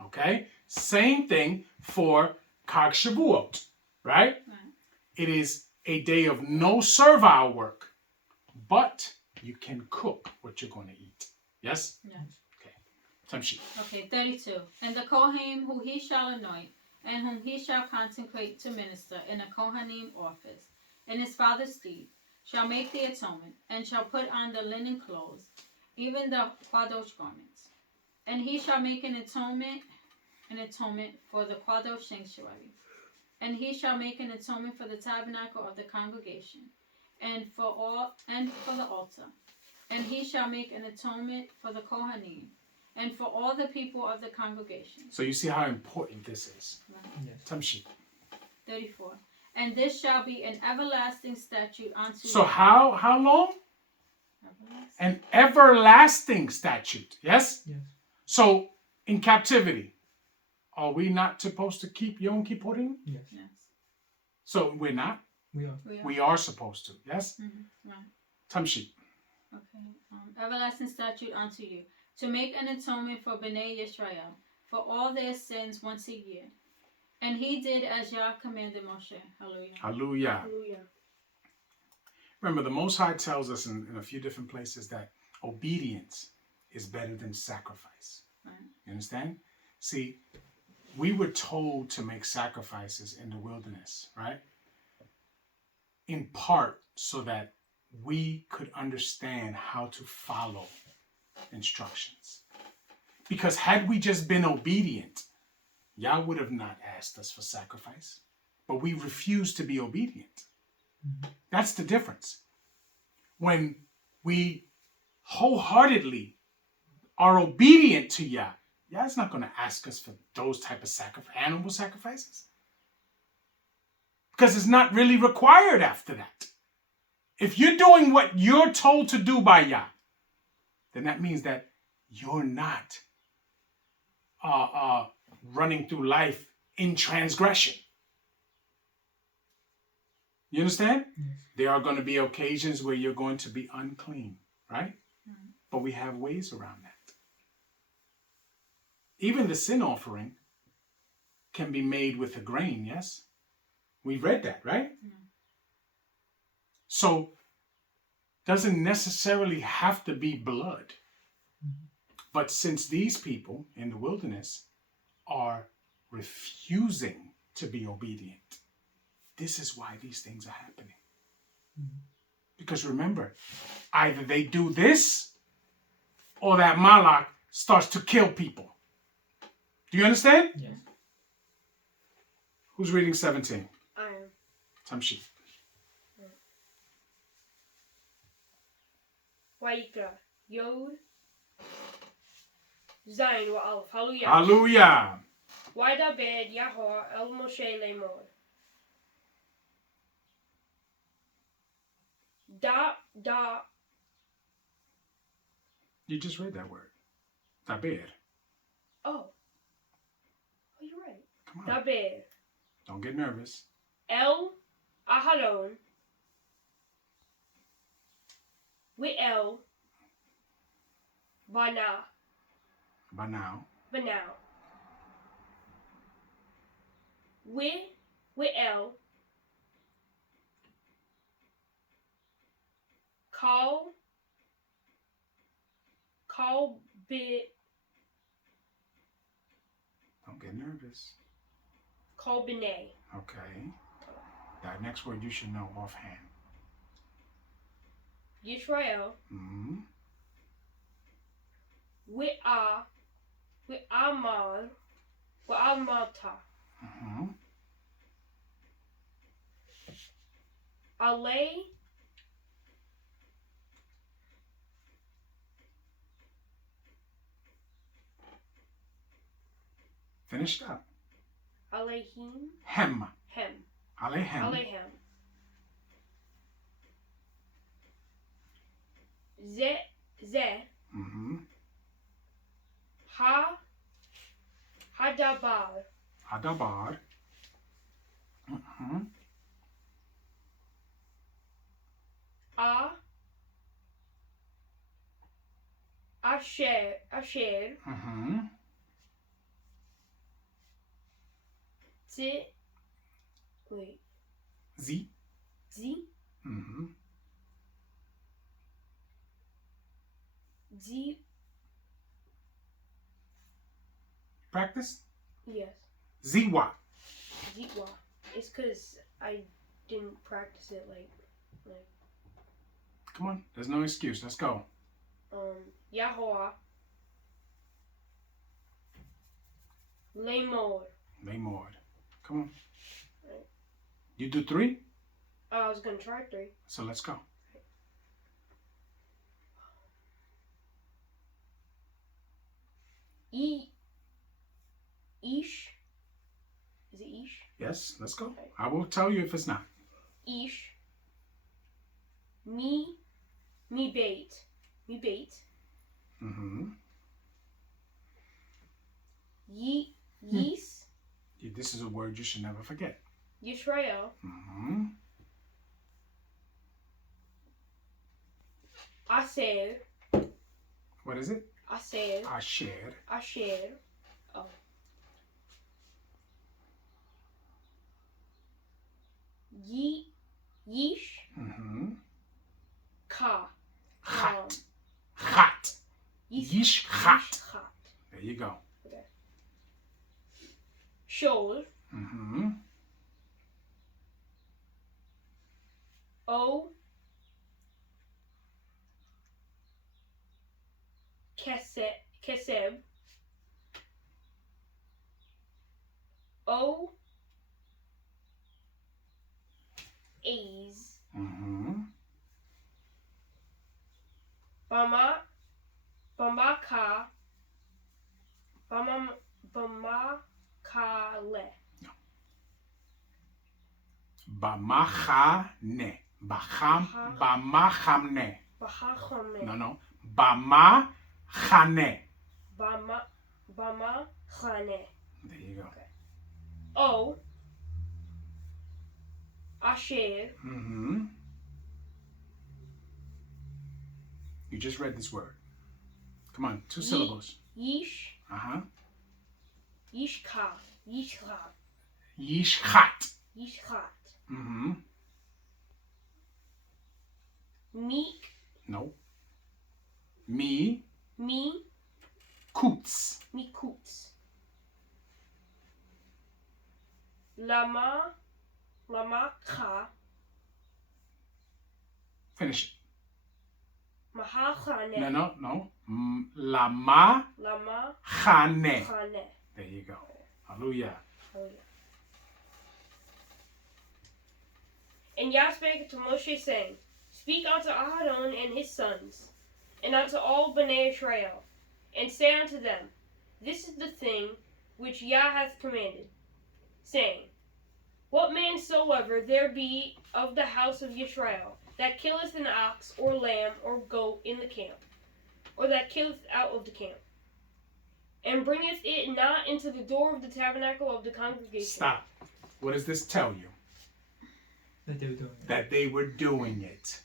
Okay? Same thing for Chag Shavuot, right? It is a day of no servile work, but you can cook what you're going to eat. Yes? Yes. Okay. Tamshi. Okay, 32. And the Kohen who he shall anoint, and whom he shall consecrate to minister in a Kohanim office, in his father's stead, shall make the atonement, and shall put on the linen clothes, even the Kadosh garments. And he shall make an atonement for the Kadosh sanctuary. And he shall make an atonement for the tabernacle of the congregation, and for the altar. And he shall make an atonement for the Kohanim, and for all the people of the congregation. So you see how important this is. Yes. Tamshi. 34. And this shall be an everlasting statute unto So you. how long? Everlasting? An everlasting statute. Yes? Yes. So in captivity, are we not supposed to keep Yom Kippurim? Yes. Yes. So we're not? We are. We are supposed to. Yes? Right. Tamshi. Okay. Everlasting statute unto you, to make an atonement for Bnei Yisrael, for all their sins once a year. And he did as Yah commanded Moshe. Hallelujah. Hallelujah. Hallelujah. Remember, the Most High tells us in a few different places that obedience is better than sacrifice. Right. You understand? See, we were told to make sacrifices in the wilderness, right? In part so that we could understand how to follow instructions. Because had we just been obedient, Yah would have not asked us for sacrifice. But we refused to be obedient. That's the difference. When we wholeheartedly are obedient to Yah, Yah's not going to ask us for those type of animal sacrifices. Because it's not really required after that. If you're doing what you're told to do by Yah, then that means that you're not running through life in transgression. You understand? Yes. There are going to be occasions where you're going to be unclean, right? Mm-hmm. But we have ways around that. Even the sin offering can be made with a grain, yes? We read that, right? Mm-hmm. So, doesn't necessarily have to be blood. Mm-hmm. But since these people in the wilderness are refusing to be obedient, this is why these things are happening. Mm-hmm. Because remember, either they do this or that Malak starts to kill people. Do you understand? Yes. Who's reading 17? I am. Tamshi. Wayekra. Yod. Zayin wa Aleph. Hallelujah. Hallelujah. Waydaber Yahweh el Moshe lemor. Da. You just read that word. Daber. Oh, you're right. Come on. Daber. Don't get nervous. El Aharon. El Bana. Banao. El Call bit. Don't get nervous. Call Bene. Okay. That next word you should know offhand. Yisrael. Mm-hmm. Amalta. Mm-hmm. Ale. Finished up. Alehim. Hem. Alehem. Alehem. Ze. Mm-hmm. Hadabar. Mm-hmm. Asher. Mm-hmm. Z. Mm-hmm. Z. Practice? Yes. Ziwa. Zitwa. It's because I didn't practice it like. Come on. There's no excuse. Let's go. Yahweh. Lemor. Come on. Right. You do 3? I was gonna try 3. So let's go. Ish. Is it Ish? Yes, let's go. Okay. I will tell you if it's not. Ish. Me bait. Mm-hmm. Yeast. This is a word you should never forget. Yisrael. Mm-hmm. Aser. What is it? Aser. Asher. Oh. Yeesh. Mm-hmm. Ka. Chat. Yish chat. There you go. Okay. Shol, Mm-hmm. O, Keseb, O, Az, Mm-hmm. Bamakale, Bamachane. Bamachamne. Bahachame, No. Bamachane. Bamachane, There you go. O, Asher, Mm-hmm. You just read this word. Come on, 2 syllables. Yish, Uh-huh. Yishchat, Yishchat. Mm-hmm. Meek, No. Me. Kutz. Mikutz, Lamaka, Finish it. Mahachane, No. Lama Lama, chane. Chane. There you go. Hallelujah. And Yah spake to Moshe, saying, Speak unto Aharon and his sons, and unto all Bnei Israel, and say unto them, This is the thing which Yah hath commanded, saying, What man soever there be of the house of Yisrael, that killeth an ox, or lamb, or goat in the camp, or that killeth out of the camp, and bringeth it not into the door of the tabernacle of the congregation. Stop. What does this tell you? That they were doing it. That they were doing it.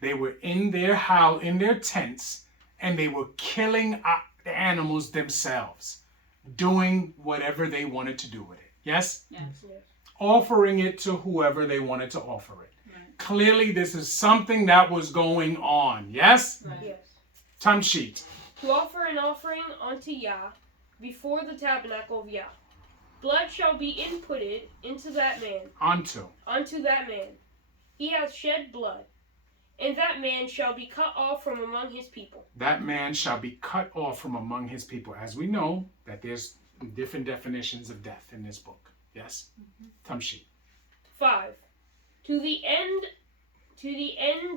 They were in their house, in their tents, and they were killing the animals themselves, doing whatever they wanted to do with it. Yes? Yes. Offering it to whoever they wanted to offer it. Right. Clearly, this is something that was going on. Yes? Right. Yes. Time sheet. To offer an offering unto Yah before the tabernacle of Yah. Blood shall be inputted into that man, unto that man. He hath shed blood, and that man shall be cut off from among his people. That man shall be cut off from among his people. As we know that there's different definitions of death in this book. Yes? Time sheet. 5. To the end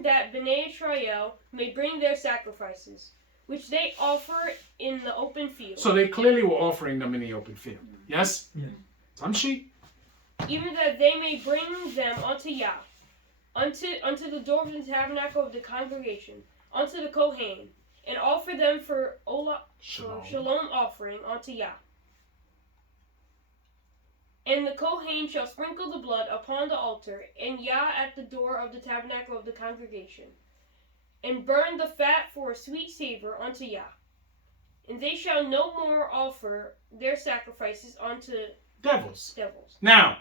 that Bnei Israel may bring their sacrifices, which they offer in the open field. So they clearly were offering them in the open field. Yes? Yeah. Time sheet. Even that they may bring them unto Yah, unto the door of the tabernacle of the congregation, unto the Kohen, and offer them for shalom offering unto Yah. And the Kohen shall sprinkle the blood upon the altar, and Yah at the door of the tabernacle of the congregation, and burn the fat for a sweet savor unto Yah. And they shall no more offer their sacrifices unto Devils. devils. Now,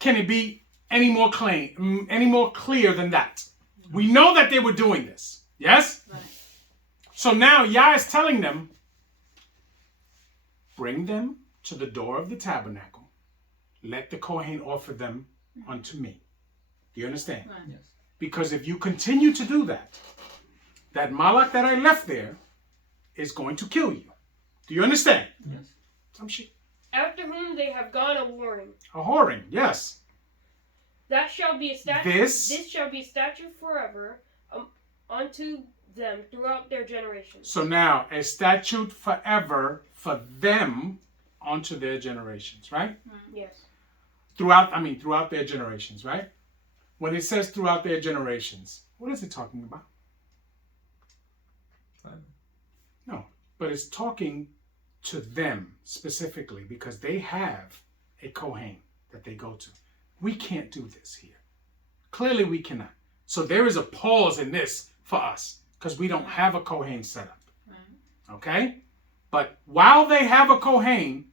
can it be any more clear than that? We know that they were doing this. Yes? Right. So now Yah is telling them, bring them to the door of the tabernacle. Let the Kohen offer them unto me. Do you understand? Right. Yes. Because if you continue to do that, that Malach that I left there is going to kill you. Do you understand? Yes. Some shit. After whom they have gone a warring. A whoring, yes. That shall be a statute. This shall be a statute forever unto them throughout their generations. So now, a statute forever for them unto their generations, right? Yes. Throughout their generations, right? When it says throughout their generations, what is it talking about? No, but it's talking to them specifically because they have a Kohen that they go to. We can't do this here. Clearly we cannot. So there is a pause in this for us because we don't have a Kohen set up. Right. Okay? But while they have a Kohen,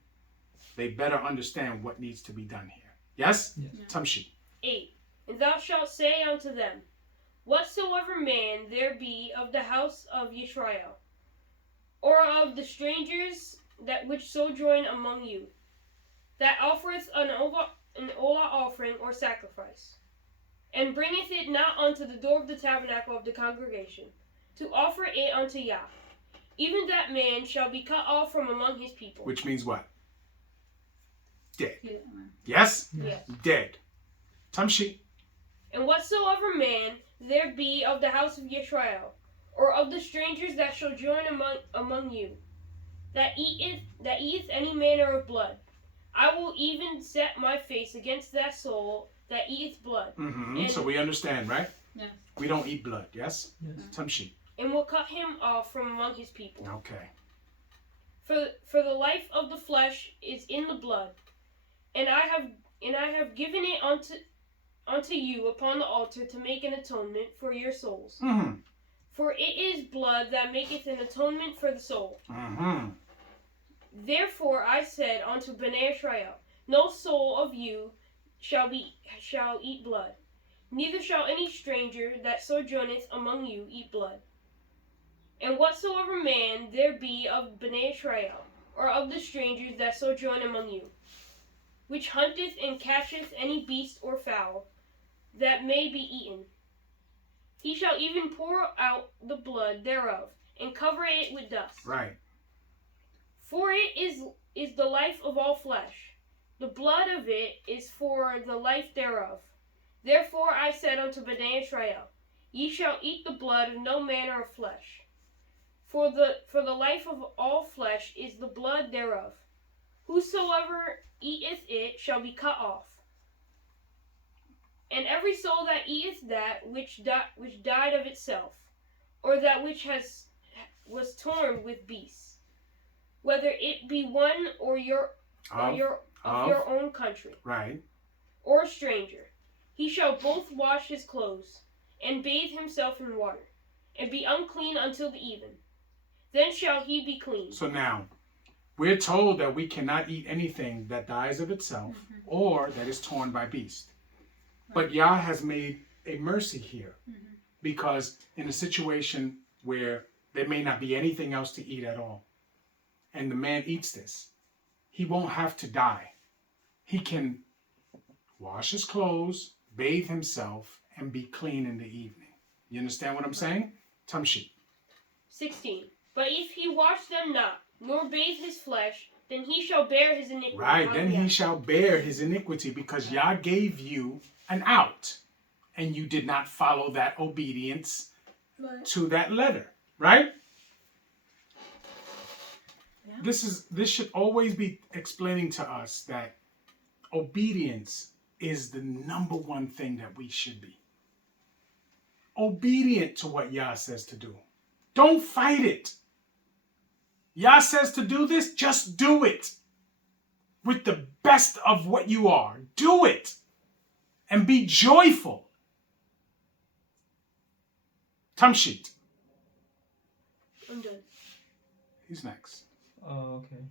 they better understand what needs to be done here. Yes? Yes. Tamshi. 8. And thou shalt say unto them, Whatsoever man there be of the house of Yisrael, or of the strangers that which sojourn among you, that offereth an olah offering or sacrifice, and bringeth it not unto the door of the tabernacle of the congregation, to offer it unto Yah, even that man shall be cut off from among his people. Which means what? Dead. Yeah. Yes? Yes. Dead. Tamshi. And whatsoever man there be of the house of Yisrael, or of the strangers that shall join among you, that eateth any manner of blood, I will even set my face against that soul that eateth blood. And, So we understand, right? Yes. We don't eat blood, yes? Yes. Tamshi. and will cut him off from among his people. Okay. For the life of the flesh is in the blood, and I have given it unto you upon the altar to make an atonement for your souls. Mm-hmm. For it is blood that maketh an atonement for the soul. Mm-hmm. Therefore I said unto Bnei Israel, no soul of you shall eat blood, neither shall any stranger that sojourneth among you eat blood. And whatsoever man there be of Bnei Israel, or of the strangers that sojourn among you, which hunteth and catcheth any beast or fowl that may be eaten, he shall even pour out the blood thereof, and cover it with dust. Right. For it is the life of all flesh. The blood of it is for the life thereof. Therefore I said unto Bnei Israel, ye shall eat the blood of no manner of flesh. For the life of all flesh is the blood thereof. Whosoever eateth it shall be cut off. And every soul that eateth that which died of itself, or that which was torn with beasts, whether it be one or your own country, Right. or a stranger, he shall both wash his clothes, and bathe himself in water, and be unclean until the even. Then shall he be clean. So now, we're told that we cannot eat anything that dies of itself or that is torn by beast. But Yah has made a mercy here, because in a situation where there may not be anything else to eat at all, and the man eats this, he won't have to die. He can wash his clothes, bathe himself, and be clean in the evening. You understand what I'm saying? Tamshi. 16. But if he wash them not, nor bathe his flesh, then he shall bear his iniquity. Right, then he shall bear his iniquity, because Yah gave you an out, and you did not follow that obedience to that letter, right? Yeah. This should always be explaining to us that obedience is the number one thing that we should be. Obedient to what Yah says to do. Don't fight it. Yah says to do this, just do it. With the best of what you are. Do it. And be joyful. Tamshit. I'm done. He's next. Oh, okay.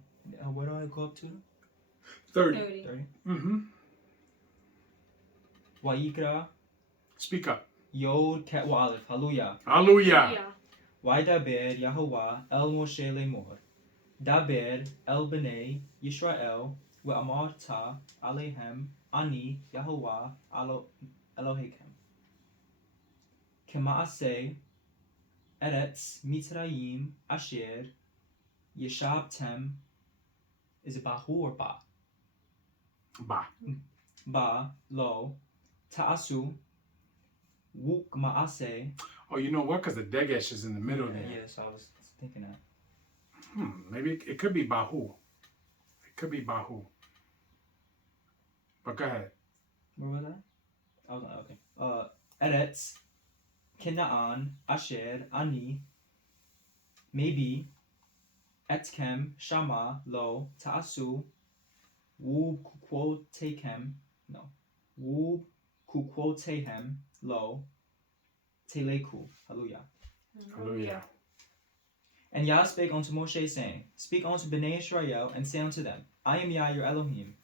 Where do I go up to? 30. 30. 30. Mm-hmm. Wayekra, Speak up. Yod Ket Aleph. Hallelujah. Hallelujah. Yeah. Vaydaber Yahovah el Moshe lemor. Daber el bnei Yisrael ve'amarta alehem ani Yahovah Elohechem. Kemaaseh Eretz Mitzrayim asher yeshabtem. Is it Bahu or Ba? Ba. Ba lo ta'asu wuk ma'aseh. Oh, you know what? Because the Degesh is in the middle there. Yeah, so I was thinking that. Maybe it could be Bahu. It could be Bahu. But go ahead. Where was I? Oh, okay. Eretz, Kenaan, Asher, Ani, maybe, Etkem, Shama, Lo, Ta'asu, Wub, Kukwotehem, no, Wub, Kukwotehem, Lo, Teleku, hallelujah. Hallelujah. And Yah spake unto Moshe, saying, Speak unto Bnei Israel, and say unto them, I am Yah your Elohim.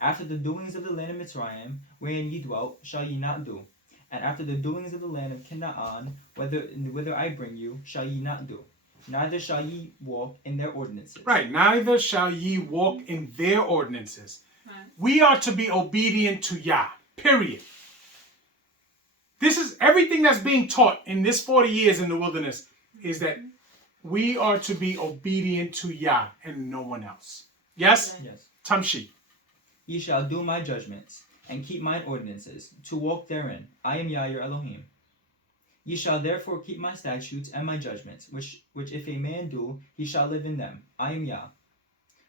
After the doings of the land of Mitzrayim, wherein ye dwelt, shall ye not do. And after the doings of the land of Canaan, whither I bring you, shall ye not do. neither shall ye walk in their ordinances. Right. Neither shall ye walk in their ordinances. Right. We are to be obedient to Yah. Period. This is everything that's being taught in this 40 years in the wilderness is that we are to be obedient to Yah and no one else. Yes? Yes. Tamshi. Ye shall do my judgments, and keep mine ordinances, to walk therein. I am Yah your Elohim. Ye shall therefore keep my statutes and my judgments, which if a man do, he shall live in them. I am Yah.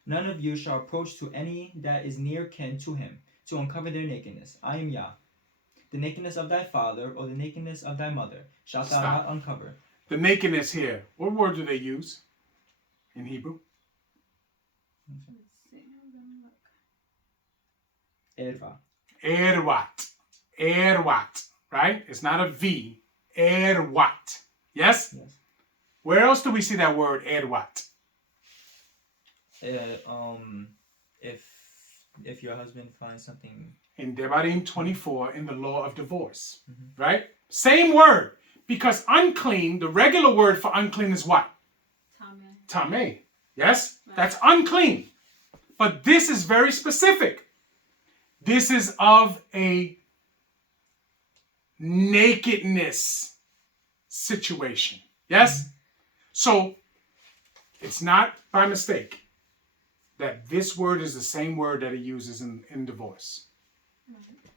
None of you shall approach to any that is near kin to him, to uncover their nakedness. I am Yah. The nakedness of thy father, or the nakedness of thy mother, shalt thou Stop. not uncover. The nakedness here. What word do they use in Hebrew? Erva. Erwat. Erwat. Right? It's not a V. Erwat. Yes? Yes. Where else do we see that word erwat? If your husband finds something. In Devarim 24 in the law of divorce. Right? Same word. Because unclean, the regular word for unclean is what? Tameh. Yes? Right. That's unclean. But this is very specific. This is of a nakedness situation. Yes? So, it's not by mistake that this word is the same word that he uses in divorce.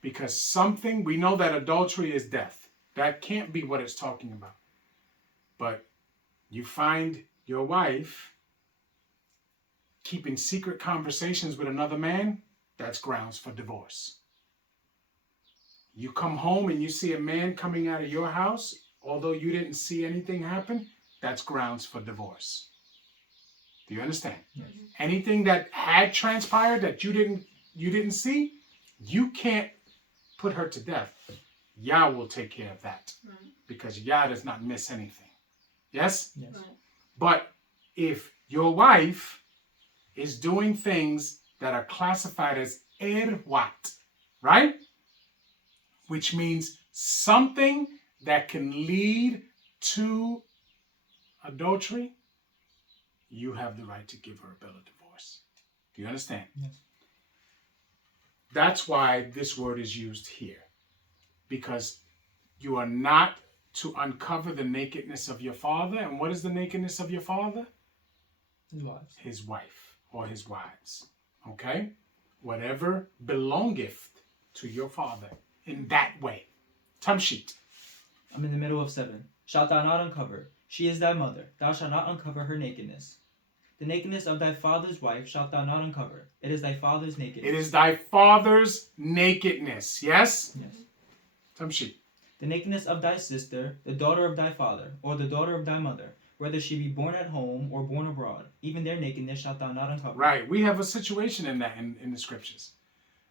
Because something, we know that adultery is death. That can't be what it's talking about. But you find your wife keeping secret conversations with another man, that's grounds for divorce. You come home and you see a man coming out of your house, although you didn't see anything happen, that's grounds for divorce. Do you understand? Yes. Anything that had transpired that you didn't see, you can't put her to death. Yah will take care of that. Right. Because Yah does not miss anything. Yes? Yes. Right. But if your wife is doing things that are classified as erwat, right? Which means something that can lead to adultery, you have the right to give her a bill of divorce. Do you understand? Yes. That's why this word is used here. Because you are not to uncover the nakedness of your father. And what is the nakedness of your father? His wives. His wife or his wives. Okay? Whatever belongeth to your father in that way. Tamshit. I'm in the middle of 7. Shalt thou not uncover? She is thy mother. Thou shalt not uncover her nakedness. The nakedness of thy father's wife shalt thou not uncover. It is thy father's nakedness. It is thy father's nakedness. Yes? Yes. Tamshit. The nakedness of thy sister, the daughter of thy father, or the daughter of thy mother, whether she be born at home or born abroad, even their nakedness shalt thou not uncover. Right. We have a situation in that in the scriptures.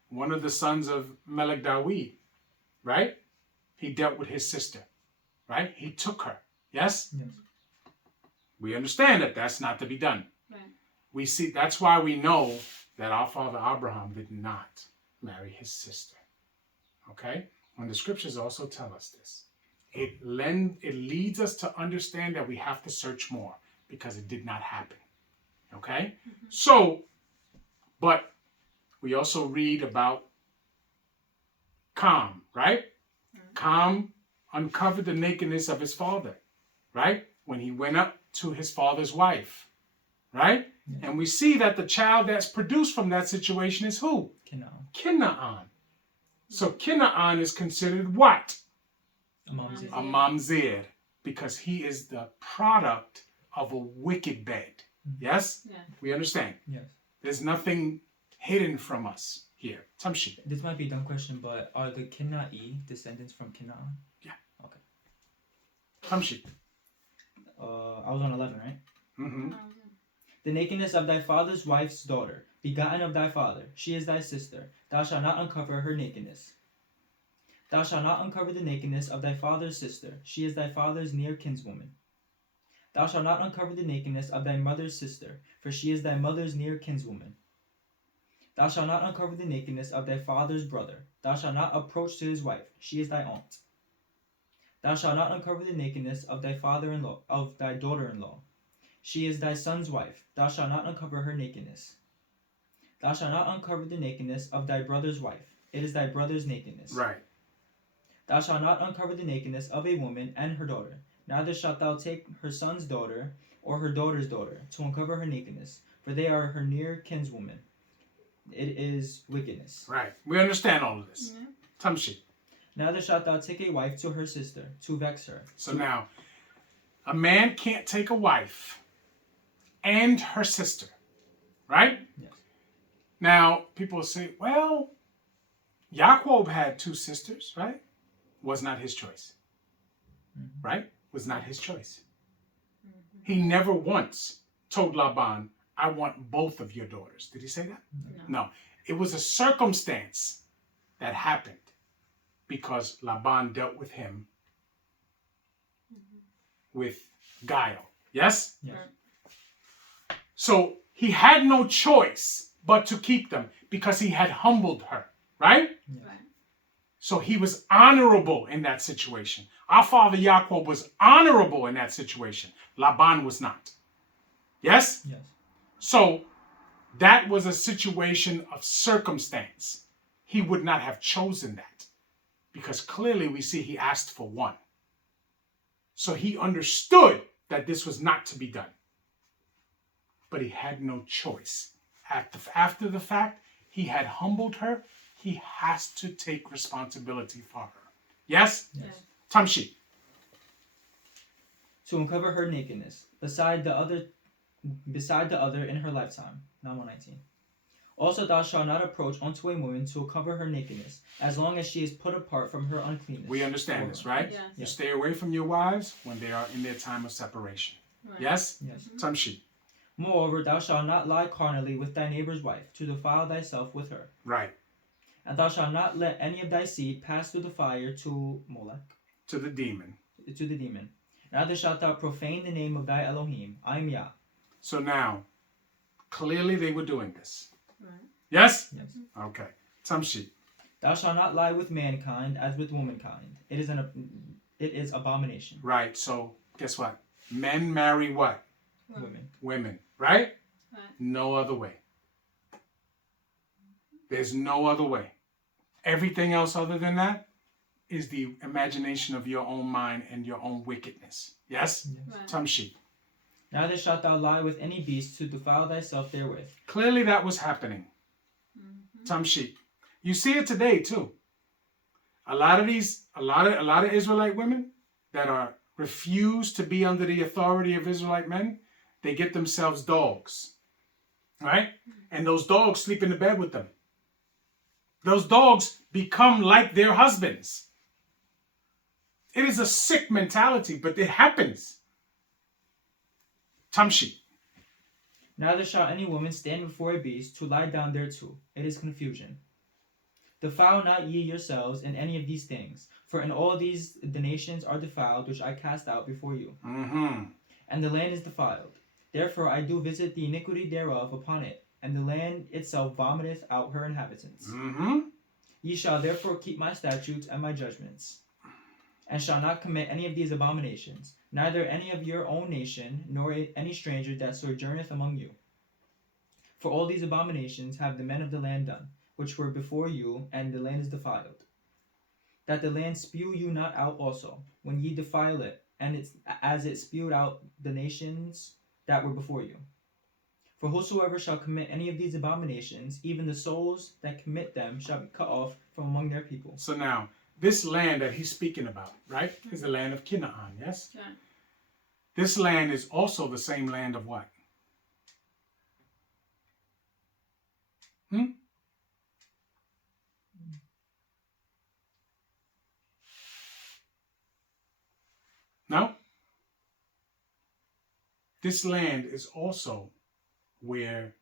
One of the sons of Melech Dawid, right? He dealt with his sister, right? He took her. Yes? Yes. We understand that that's not to be done. Right. We see, that's why we know that our father Abraham did not marry his sister. Okay? And the scriptures also tell us this. It leads us to understand that we have to search more because it did not happen. Okay? Mm-hmm. So, but we also read about Cam, right? Mm-hmm. Cam uncovered the nakedness of his father, right? When he went up to his father's wife, right? Yes. And we see that the child that's produced from that situation is who? Canaan. Canaan. So Canaan is considered what? A mamzer. A mamzer, because he is the product of a wicked bed. Yes? Yeah. We understand. Yes. There's nothing hidden from us here. Tamshi. This might be a dumb question, but are the Kenai descendants from Canaan? Tamshi. I was on 11, right? Mm-hmm. The nakedness of thy father's wife's daughter, begotten of thy father, she is thy sister. Thou shalt not uncover her nakedness. Thou shalt not uncover the nakedness of thy father's sister. She is thy father's near kinswoman. Thou shalt not uncover the nakedness of thy mother's sister, for she is thy mother's near kinswoman. Thou shalt not uncover the nakedness of thy father's brother. Thou shalt not approach to his wife. She is thy aunt. Thou shalt not uncover the nakedness of thy father-in-law, of thy daughter-in-law. She is thy son's wife. Thou shalt not uncover her nakedness. Thou shalt not uncover the nakedness of thy brother's wife. It is thy brother's nakedness. Right. Thou shalt not uncover the nakedness of a woman and her daughter. Neither shalt thou take her son's daughter or her daughter's daughter to uncover her nakedness, for they are her near kinswoman. It is wickedness. Right. We understand all of this. Yeah. Tamshi. Neither shalt thou take a wife to her sister, to vex her. So now, a man can't take a wife and her sister. Right? Yes. Now, people will say, well, Yaakov had 2 sisters, right? Was not his choice. Mm-hmm. Right? Was not his choice. He never once told Laban, I want both of your daughters. Did he say that? No. It was a circumstance that happened because Laban dealt with him with guile. Yes? Yes. So he had no choice but to keep them because he had humbled her. Right? Yes. Right. So he was honorable in that situation. Our father Yaakov was honorable in that situation. Laban was not. Yes? Yes. So that was a situation of circumstance. He would not have chosen that because clearly we see he asked for one. So he understood that this was not to be done. But he had no choice. After the fact, he had humbled her. He has to take responsibility for her. Yes? Yes. Tamshi. To uncover her nakedness, beside the other in her lifetime. Now 119. Also thou shalt not approach unto a woman to cover her nakedness, as long as she is put apart from her uncleanness. We understand this, right? Yes. You stay away from your wives when they are in their time of separation. Right. Yes? Yes. Tamshi. Moreover, thou shalt not lie carnally with thy neighbor's wife, to defile thyself with her. Right. And thou shalt not let any of thy seed pass through the fire to Molech, To the demon. to the demon. Neither shalt thou profane the name of thy Elohim. I am Yah. So now, clearly they were doing this. Right. Yes? Yes. Okay. Tamshi. Thou shalt not lie with mankind as with womankind. It is abomination. Right. So guess what? Men marry what? Women. Women. Right? Right. No other way. There's no other way. Everything else other than that is the imagination of your own mind and your own wickedness. Yes? Right. Tamshi. Neither shalt thou lie with any beast to defile thyself therewith. Clearly that was happening. Tamshi. You see it today too. A lot of Israelite women that are refused to be under the authority of Israelite men, they get themselves dogs. Right? And those dogs sleep in the bed with them. Those dogs become like their husbands. It is a sick mentality, but it happens. Tamshi. Neither shall any woman stand before a beast to lie down thereto. It is confusion. Defile not ye yourselves in any of these things, for in all these the nations are defiled, which I cast out before you. Mm-hmm. And the land is defiled. Therefore I do visit the iniquity thereof upon it, and the land itself vomiteth out her inhabitants. Mm-hmm. Ye shall therefore keep my statutes and my judgments, and shall not commit any of these abominations, neither any of your own nation, nor any stranger that sojourneth among you. For all these abominations have the men of the land done, which were before you, and the land is defiled. That the land spew you not out also, when ye defile it, and as it spewed out the nations that were before you. For whosoever shall commit any of these abominations, even the souls that commit them shall be cut off from among their people. So now, this land that he's speaking about, right, is the land of Canaan, yes? Right. This land is also the same land of what? No? This land is also where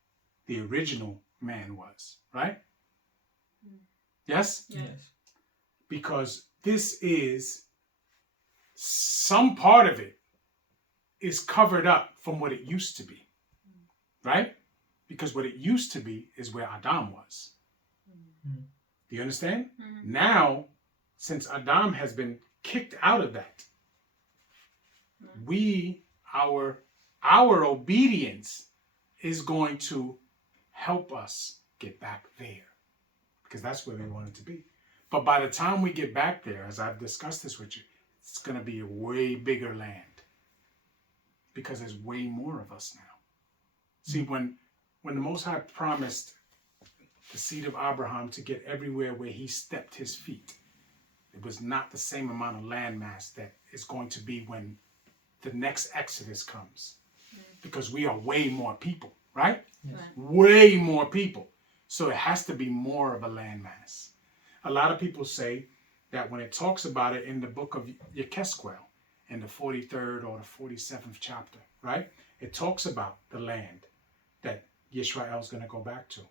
the original man was, right? Yes? Yeah. Yes. Because this is, some part of it is covered up from what it used to be, right? Because what it used to be is where Adam was. Mm. Do you understand? Mm-hmm. Now, since Adam has been kicked out of that, our our obedience is going to help us get back there, because that's where we want it to be. But by the time we get back there, as I've discussed this with you, it's going to be a way bigger land, because there's way more of us now. See, when the Most High promised the seed of Abraham to get everywhere where he stepped his feet, it was not the same amount of land mass that is going to be when the next Exodus comes, because we are way more people, right? Yes. Way more people. So it has to be more of a landmass. A lot of people say that when it talks about it in the book of Yekesquel, in the 43rd or the 47th chapter, right? It talks about the land that Yisrael is going to go back to.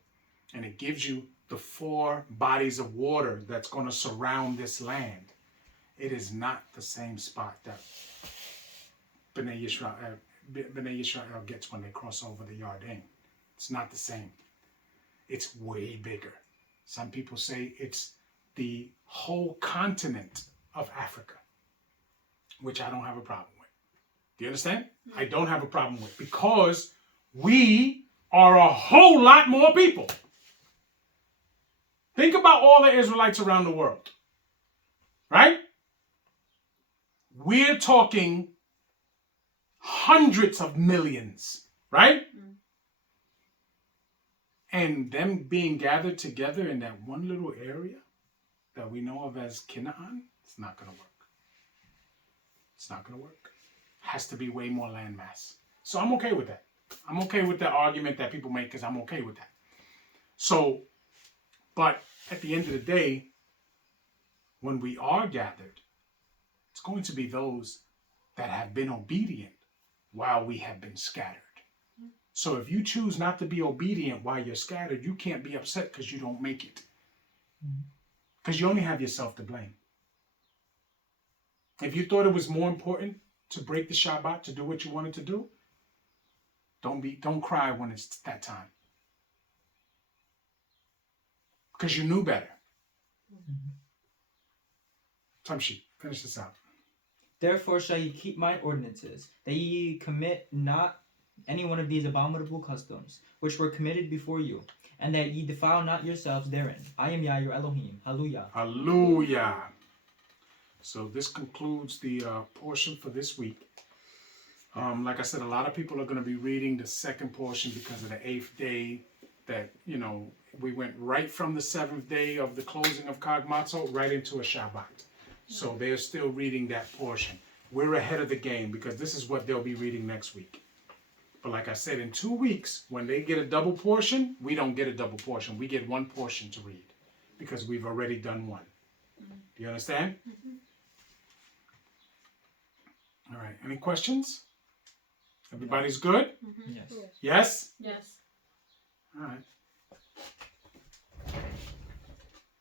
And it gives you the 4 bodies of water that's going to surround this land. It is not the same spot that Bnei Yisrael gets when they cross over the Yarden. It's not the same. It's way bigger. Some people say it's the whole continent of Africa, which I don't have a problem with. Do you understand? I don't have a problem with, because we are a whole lot more people. Think about all the Israelites around the world, right? We're talking hundreds of millions, right? And them being gathered together in that one little area that we know of as Canaan, it's not going to work. It's not going to work. Has to be way more landmass. So I'm okay with that. I'm okay with the argument that people make, because I'm okay with that. So, but at the end of the day, when we are gathered, it's going to be those that have been obedient while we have been scattered. So if you choose not to be obedient while you're scattered, you can't be upset because you don't make it. Because you only have yourself to blame. If you thought it was more important to break the Shabbat, to do what you wanted to do, don't cry when it's that time. Because you knew better. Tamshi, finish this out. Therefore shall ye keep mine ordinances, that ye commit not any one of these abominable customs, which were committed before you, and that ye defile not yourselves therein. I am Yah your Elohim. Hallelujah. Hallelujah. So this concludes the portion for this week. Like I said, a lot of people are going to be reading the second portion because of the 8th day that, we went right from the 7th day of the closing of Chag Matzot right into a Shabbat. So they're still reading that portion. We're ahead of the game because this is what they'll be reading next week. But like I said, in 2 weeks, when they get a double portion, we don't get a double portion. We get one portion to read because we've already done one. Do you understand? All right. Any questions? Everybody's good? Yes. Yes? Yes. All right.